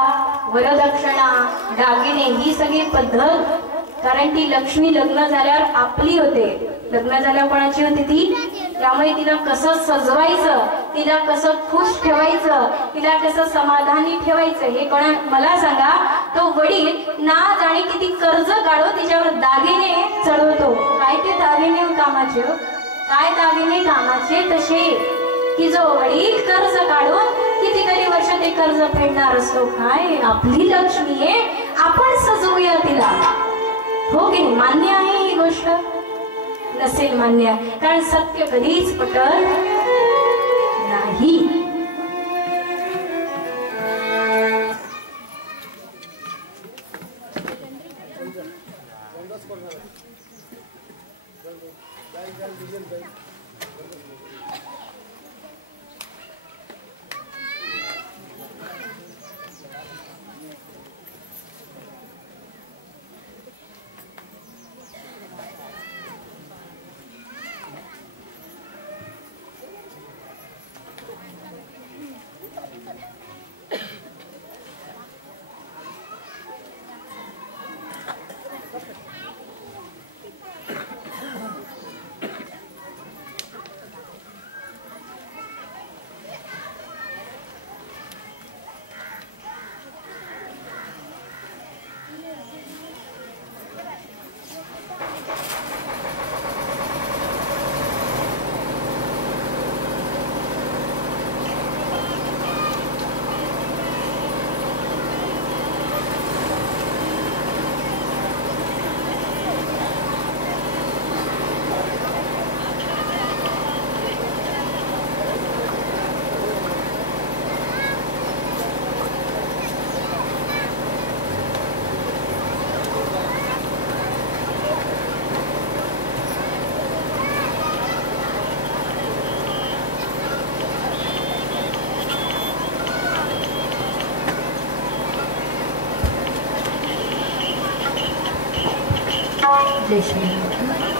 वरदक्षिणा, दागिने ही सगळी पद्धत, कारण ती लक्ष्मी लग्न झाल्यावर आपली होते. लग्न झाल्यावर कोणाची होती ती? त्यामुळे तिला कसं सजवायचं, तिला कसं खुश ठेवायचं, तिला कसं समाधानी ठेवायचं हे कोणा मला सांगा. तो वडील ना जाणे किती कर्ज काढो तिच्यावर दागिने चढवतो. काय ते दागिने कामाचे? काय दागिने कामाचे तसे की जो वडील कर्ज काढून कितीतरी वर्ष ते कर्ज फेडणार असतो. काय आपली लक्ष्मी आहे, आपण सजवूया तिला. हो की नाही? मान्य आहे ही गोष्ट? नसेल मान्य, कारण सत्य कधीच पटत नाही.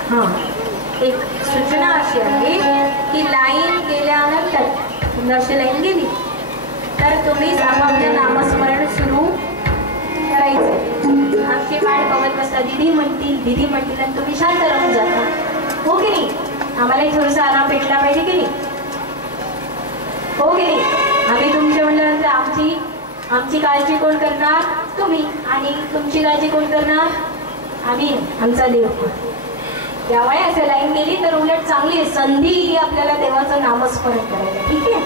हा, एक सूचना अशी आहे की लाईन गेल्यानंतर अशी लाईन गेली तर तुम्ही आपापलं नामस्मरण सुरू करायचं. आमची वाट बघत बसता, दिदी म्हणतील आणि तुम्ही शांत राहून जाता. हो की नाही? आम्हालाही थोडंसं आराम भेटला पाहिजे की नाही? हो की नाही? आम्ही तुमच्या म्हणल्यानंतर आमची काळजी कोण करणार? तुम्ही. आणि तुमची काळजी कोण करणार? आम्ही, आमचा देव. त्यामुळे असं लाईन गेली तर उलट चांगली संधी ही आपल्याला देवाचं नामस्मरण करायचं. ठीक आहे?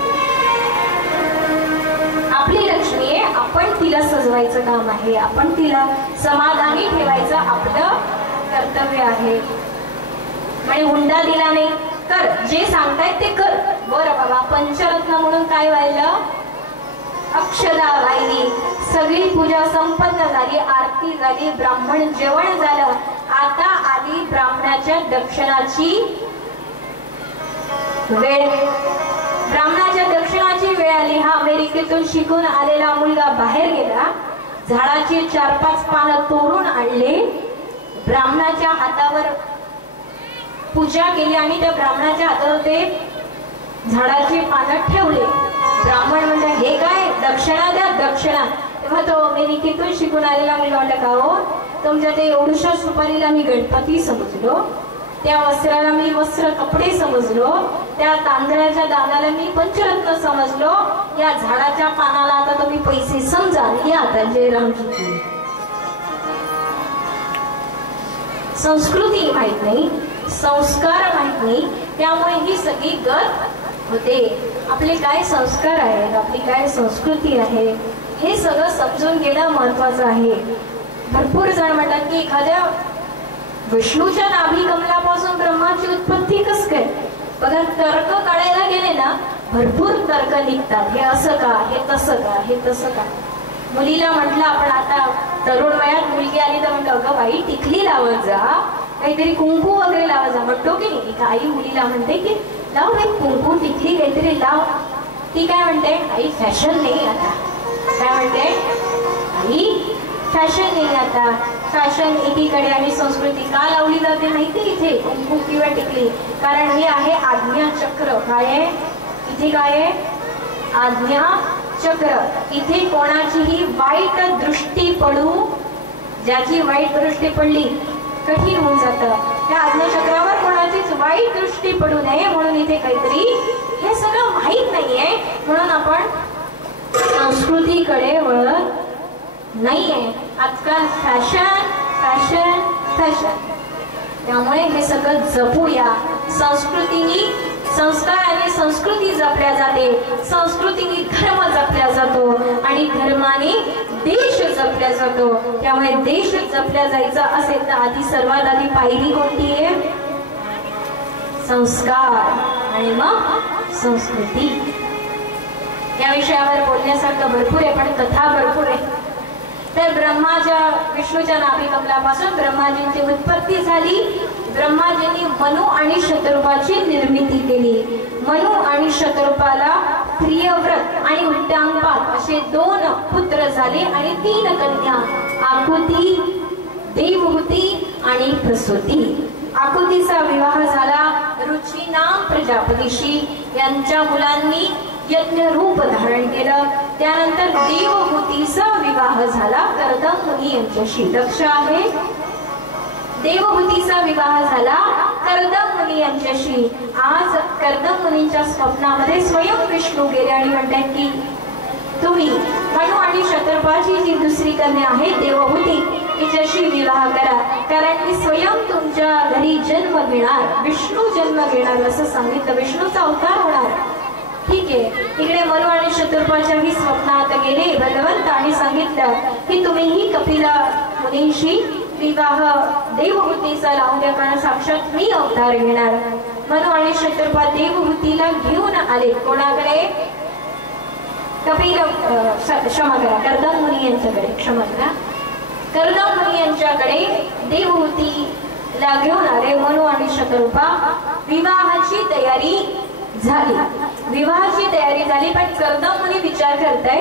आपली लक्ष्मी आहे, आपण तिला सजवायचं काम आहे, आपण तिला समाधानी ठेवायचं आपलं कर्तव्य आहे. म्हणजे हुंडा दिला नाही तर जे सांगतायत ते कर. बरं बाबा, पंचरत्न म्हणून काय व्हायला? अक्षदा वाहिली, सगळी पूजा संपन्न झाली, आरती झाली, ब्राह्मण जेवण झालं. आता आली ब्राह्मणाच्या दक्षिणाची वेळ. ब्राह्मणाच्या दक्षिणाची वेळ आली. हा अमेरिकेतून शिकून आलेला मुलगा बाहेर गेला, झाडाची 4-5 पानं तोडून आणले, ब्राह्मणाच्या हातावर पूजा केली आणि त्या ब्राह्मणाच्या हातावर ते झाडाची पानं ठेवले. ब्राह्मण म्हणतात, हे काय? दक्षिणा द्या, दक्षिणा. तेव्हा तो अमेरिकेतून शिकून आलेला मुलगा म्हणला, का हो तुमच्या ते एवढ्याशा सुपारीला मी गणपती समजलो, त्या वस्त्राला मी वस्त्र कपडे समजलो, त्या तांदळाच्या दाण्याला मी पंचरत्न समजलो, या झाडाच्या पानाला आता तुम्ही पैसे समजा. या आता जयरामजी संस्कृती माहित नाही, संस्कार माहित नाही, त्यामुळे ही सगळी गत होते. आपले काय संस्कार आहेत, आपली काय संस्कृती आहे, हे सगळं समजून घेणं महत्वाचं आहे. भरपूर जण म्हणतात की एखाद्या विष्णूच्या नाभी कमलापासून ब्रह्माची उत्पत्ती कस काय. बघा, तर्क काढायला गेले ना भरपूर तर्क निघतात. हे असं का, हे तसं का, हे तसं का. मुलीला म्हटलं आपण आता तरुण वयात मुलगी आली तर म्हणतो अगं बाई टिकली लावत जा, काहीतरी कुंकू वगैरे लावत जा. म्हणतो की नाही, आई मुलीला म्हणते की लाव बाई कुंकू टिकली काहीतरी लाव. ती काय म्हणते, आई फॅशन नाही आता. काय म्हणते, आई फॅशन नाही आता. फॅशन एकीकडे आणि संस्कृती का लावली जाते माहिती इथे कुंकू किंवा टिकली, कारण हे आहे आज्ञा चक्र. काय आहे इथे, काय आहे आज्ञा चक्र. इथे कोणाचीही वाईट दृष्टी पडू, ज्याची वाईट दृष्टी पडली कठीण होऊन जातं. त्या आज्ञाचक्रावर कोणाचीच वाईट दृष्टी पडू नये म्हणून इथे काहीतरी हे सगळं माहीत नाहीये, म्हणून आपण संस्कृतीकडे वळत नाहीये. आजकाल फॅशन फॅशन फॅशन, त्यामुळे हे सगळं जपूया. संस्कृतीनी संस्कार आणि संस्कृती जपल्या जाते, संस्कृतीने धर्म जपल्या जातो आणि धर्माने देश जपल्या जातो. त्यामुळे देश जपल्या जायचा असेल तर आधी सर्वात आधी पायरी कोणती आहे, संस्कार आणि मग संस्कृती. या विषयावर बोलण्यासारखं भरपूर आहे, पण कथा भरपूर आहे. तर ब्रह्माच्या विष्णूच्या नाभी कमलापासून ब्रह्माजींची उत्पत्ती झाली. ब्रह्माजींनी मनु आणि शतरूपाची निर्मिती केली. मनु आणि शतरूपाला प्रियव्रत आणि उट्टांपाद असे 2 पुत्र झाले आणि 3 कन्या, आकुती, देवहूती आणि प्रसूती. आकुतीचा विवाह झाला रुचिना प्रजापतीशी. यांच्या मुलांनी यज्ञ रूप धारण केलं. त्यानंतर देवहूतीचा विवाह झाला कर्दम मुनी यांच्याशी. लक्ष आहे, देवहूतीचा विवाह झाला कर्दम मुनी यांच्याशी. आज कर्दम मुनींच्या स्वप्नामध्ये स्वयं विष्णू गेले आणि म्हणतात की तुम्ही मनु आणि शतरूपाची जी दुसरी कन्या आहे देवहूती तिच्याशी विवाह करा, कारण मी स्वयं तुमच्या घरी जन्म घेणार, विष्णू जन्म घेणार असं सांगितलं. विष्णूचा अवतार होणार. ठीक आहे, इकडे मनु आणि शतरूपाच्याही स्वप्नात गेले भगवंत आणि सांगितलं की तुम्हीही कपिला मुनींशी विवाह देवहूतीचा लावून द्या, कारण साक्षात मी अवतार घेणार. मनु आणि शतरूपा देवहूतीला घेऊन आले. कोणाकडे, कपिल क्षमा करा कर्दम मुनी यांच्याकडे, क्षमा करा कर्दम मुनी यांच्याकडे देवहूतीला घेऊन आले मनु आणि शतरूपा. विवाहाची तयारी झाली, विवाहाची तयारी झाली, पण कर्दम मुनी विचार करताय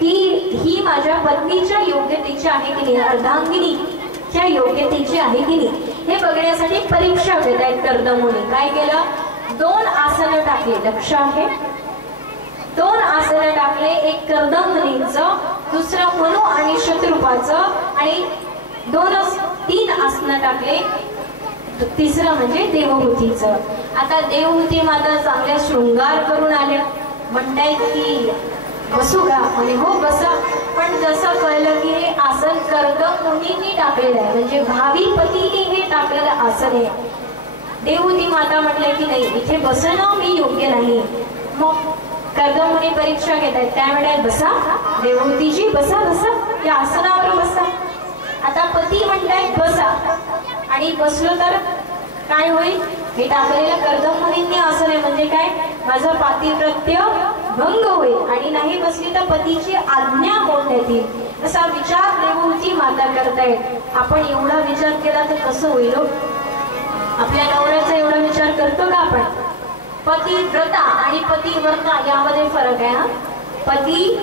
की ही माझ्या पत्नीच्या योग्यतेची आहे की नाही, अर्धांगिनीच्या योग्यतेची आहे की नाही, हे बघण्यासाठी परीक्षा घेत आहेत कर्दम मुनी. काय केलं, 2 आसनं टाकले. लक्ष आहे, 2 आसनं टाकले. एक कर्दम मुनींचं, दुसरं मनु आणि शतरूपाचं, आणि 3 आसनं टाकले. तिसरं म्हणजे देवहूतीचं. आता देवहूती माता चांगल्या शृंगार करून आल्या. म्हणतायत की बसू का, म्हणे हो बसा. पण जसं कळलं की हे आसन कर्दम मुनींनी टाकलेलं आहे, म्हणजे भावी पतीने हे टाकलेलं आसन आहे. देवहूती माता म्हटले की नाही, इथे बसणं मी योग्य नाही. मग कर्दम मुनी परीक्षा घेत आहेत. काय म्हणतात, बसा देवहूतीजी, बसा बसा या आसनावर बसा. आता पती म्हणतायत बसा, आणि बसलो तर काय होईल, हे टाकलेलं कर्दम मुनींनी आसन आहे, म्हणजे काय, माझं पातिव्रत्य भंग होईल, आणि नाही बसली तर पतीची आज्ञा मोडण्यात येईल, असा विचार देवहूती माता करतायत. आपण एवढा विचार केला तर कसं होईल, आपल्या नवऱ्याचा एवढा विचार करतो का आपण. पतिव्रता आणि पतिव्रता यामध्ये फरक आहे. हा, पती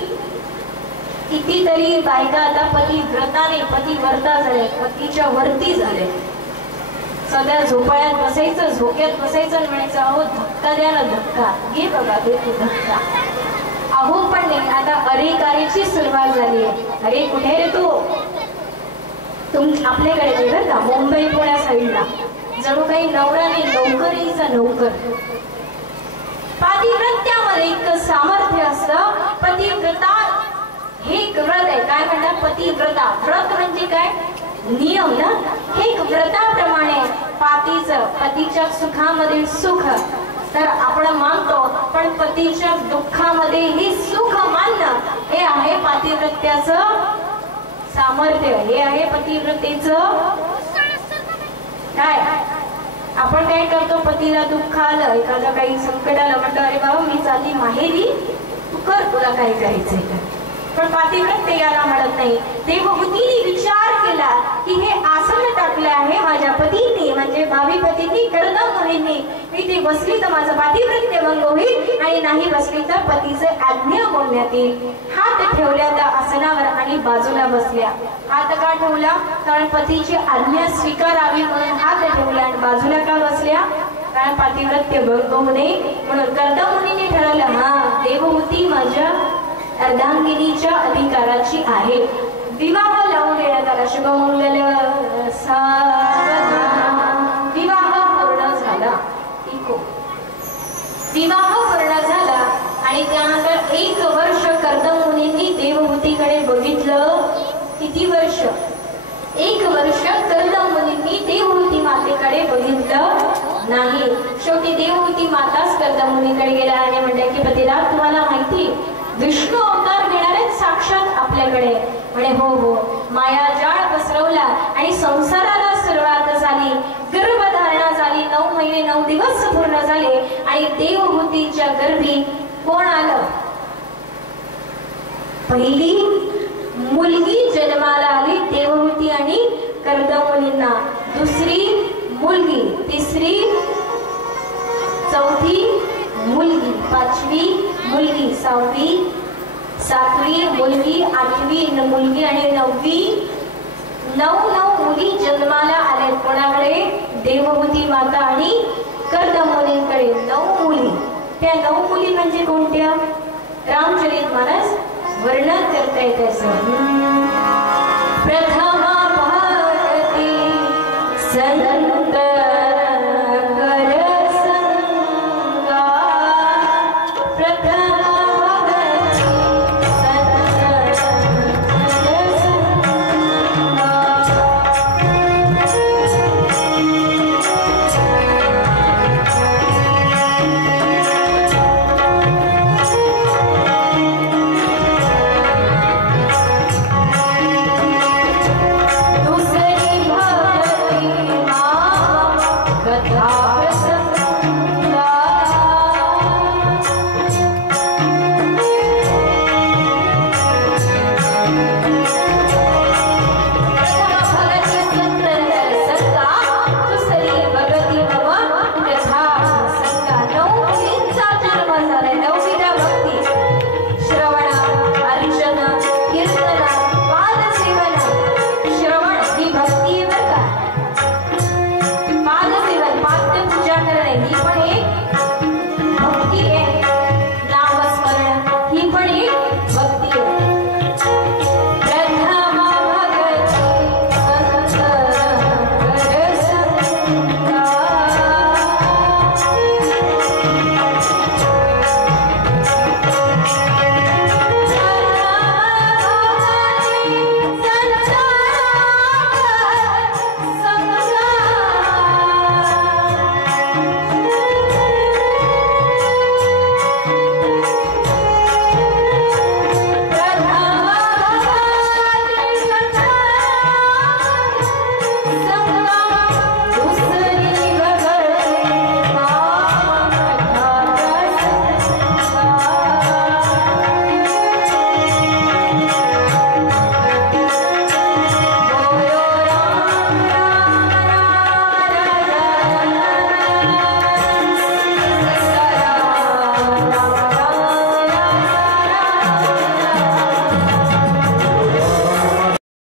कितीतरी बायका आता पतिव्रताने पतिव्रता झाले, पतीच्या वरती झाले. सध्या झोपाळ्यात बसायचं, झोक्यात बसायचं आणि म्हणायचं अहो धक्का द्या ना, धक्का घे बघा देतो धक्का. अहो पण नाही, आता अरे कारेची सुरुवात झाली आहे. अरे कुठे रे तू, आपल्याकडे बरं का मुंबई पुण्या साईडला जणू काही नवराने नोकरीचा नोकर. पतिव्रत्यामध्ये इतकं सामर्थ्य असतं. पतिव्रता हे एक व्रत आहे. काय म्हणतात पतिव्रता? व्रत म्हणजे काय? नियम ना. हे एक व्रताप्रमाणे पतीच्या सुखामध्ये सुख तर आपण मानतो, पण पतीच्या दुःखामध्ये सुख मानणं हे आहे पतिव्रत्याचं सामर्थ्य. हे आहे पतिव्रतेचं काय. आपण काय करतो, पतीला दुःख आलं, एखादं काही संकट आलं, म्हणतो अरे बाबा मी चालली माहेरी, तू कर तुला काय करायचंय का. पण पतिव्रते याला म्हणत नाही. देवहूतीने विचार केला की हे आसन टाकलं आहे माझ्या पतीने, म्हणजे भावी पतीने कर्दमुनींनी. मी ते बसली तर माझं पातिव्रत्य भंग होईल आणि नाही बसली तर पतीचे आज्ञा बोलण्यात येईल. हात ठेवल्या त्या आसनावर आणि बाजूला बसल्या. हात का ठेवला? कारण पतीची आज्ञा स्वीकारावी म्हणून हात ठेवला. आणि बाजूला का बसल्या? कारण पातिव्रत्य भंग होऊ नये म्हणून. कर्दमुनीने ठरवलं हा देवहूती माझ्या अर्धांगिनीच्या अधिकाराची आहे. विवाह लावून देण्यात आला. शुभमंगल विवाह पूर्ण झाला. विवाह पूर्ण झाला आणि त्यानंतर 1 वर्ष कर्दमुनींनी देवहूतीकडे बघितलं. किती वर्ष? 1 वर्ष कर्दमुनींनी देवहूती मातेकडे बघितलं नाही. शेवटी देवहूती माताच कर्दमुनीकडे गेला आणि म्हणल्या की पतिराज तुम्हाला माहिती विष्णू अवतार घेणार आहेत साक्षात आपल्याकडे. म्हणे हो हो. माया जाळ पसरवला आणि संसाराला सुरुवात झाली. गर्भधारणा झाली. 9 महिने 9 दिवस पूर्ण झाले आणि देवहूतीच्या गर्भी कोण आलं? पहिली मुलगी जन्माला आली देवहूती आणि कर्दमुनींना. दुसरी मुलगी, तिसरी, चौथी मुलगी, 5वी मुलगी, 6वी, 7वी मुलगी, 8वी मुलगी आणि 9वी. 9 मुली जन्माला आल्या. कोणाकडे? देवहूती माता आणि कर्दमुनींकडे 9 मुली. त्या 9 मुली म्हणजे कोणत्या? रामचरितमानस वर्णन करता येत असं.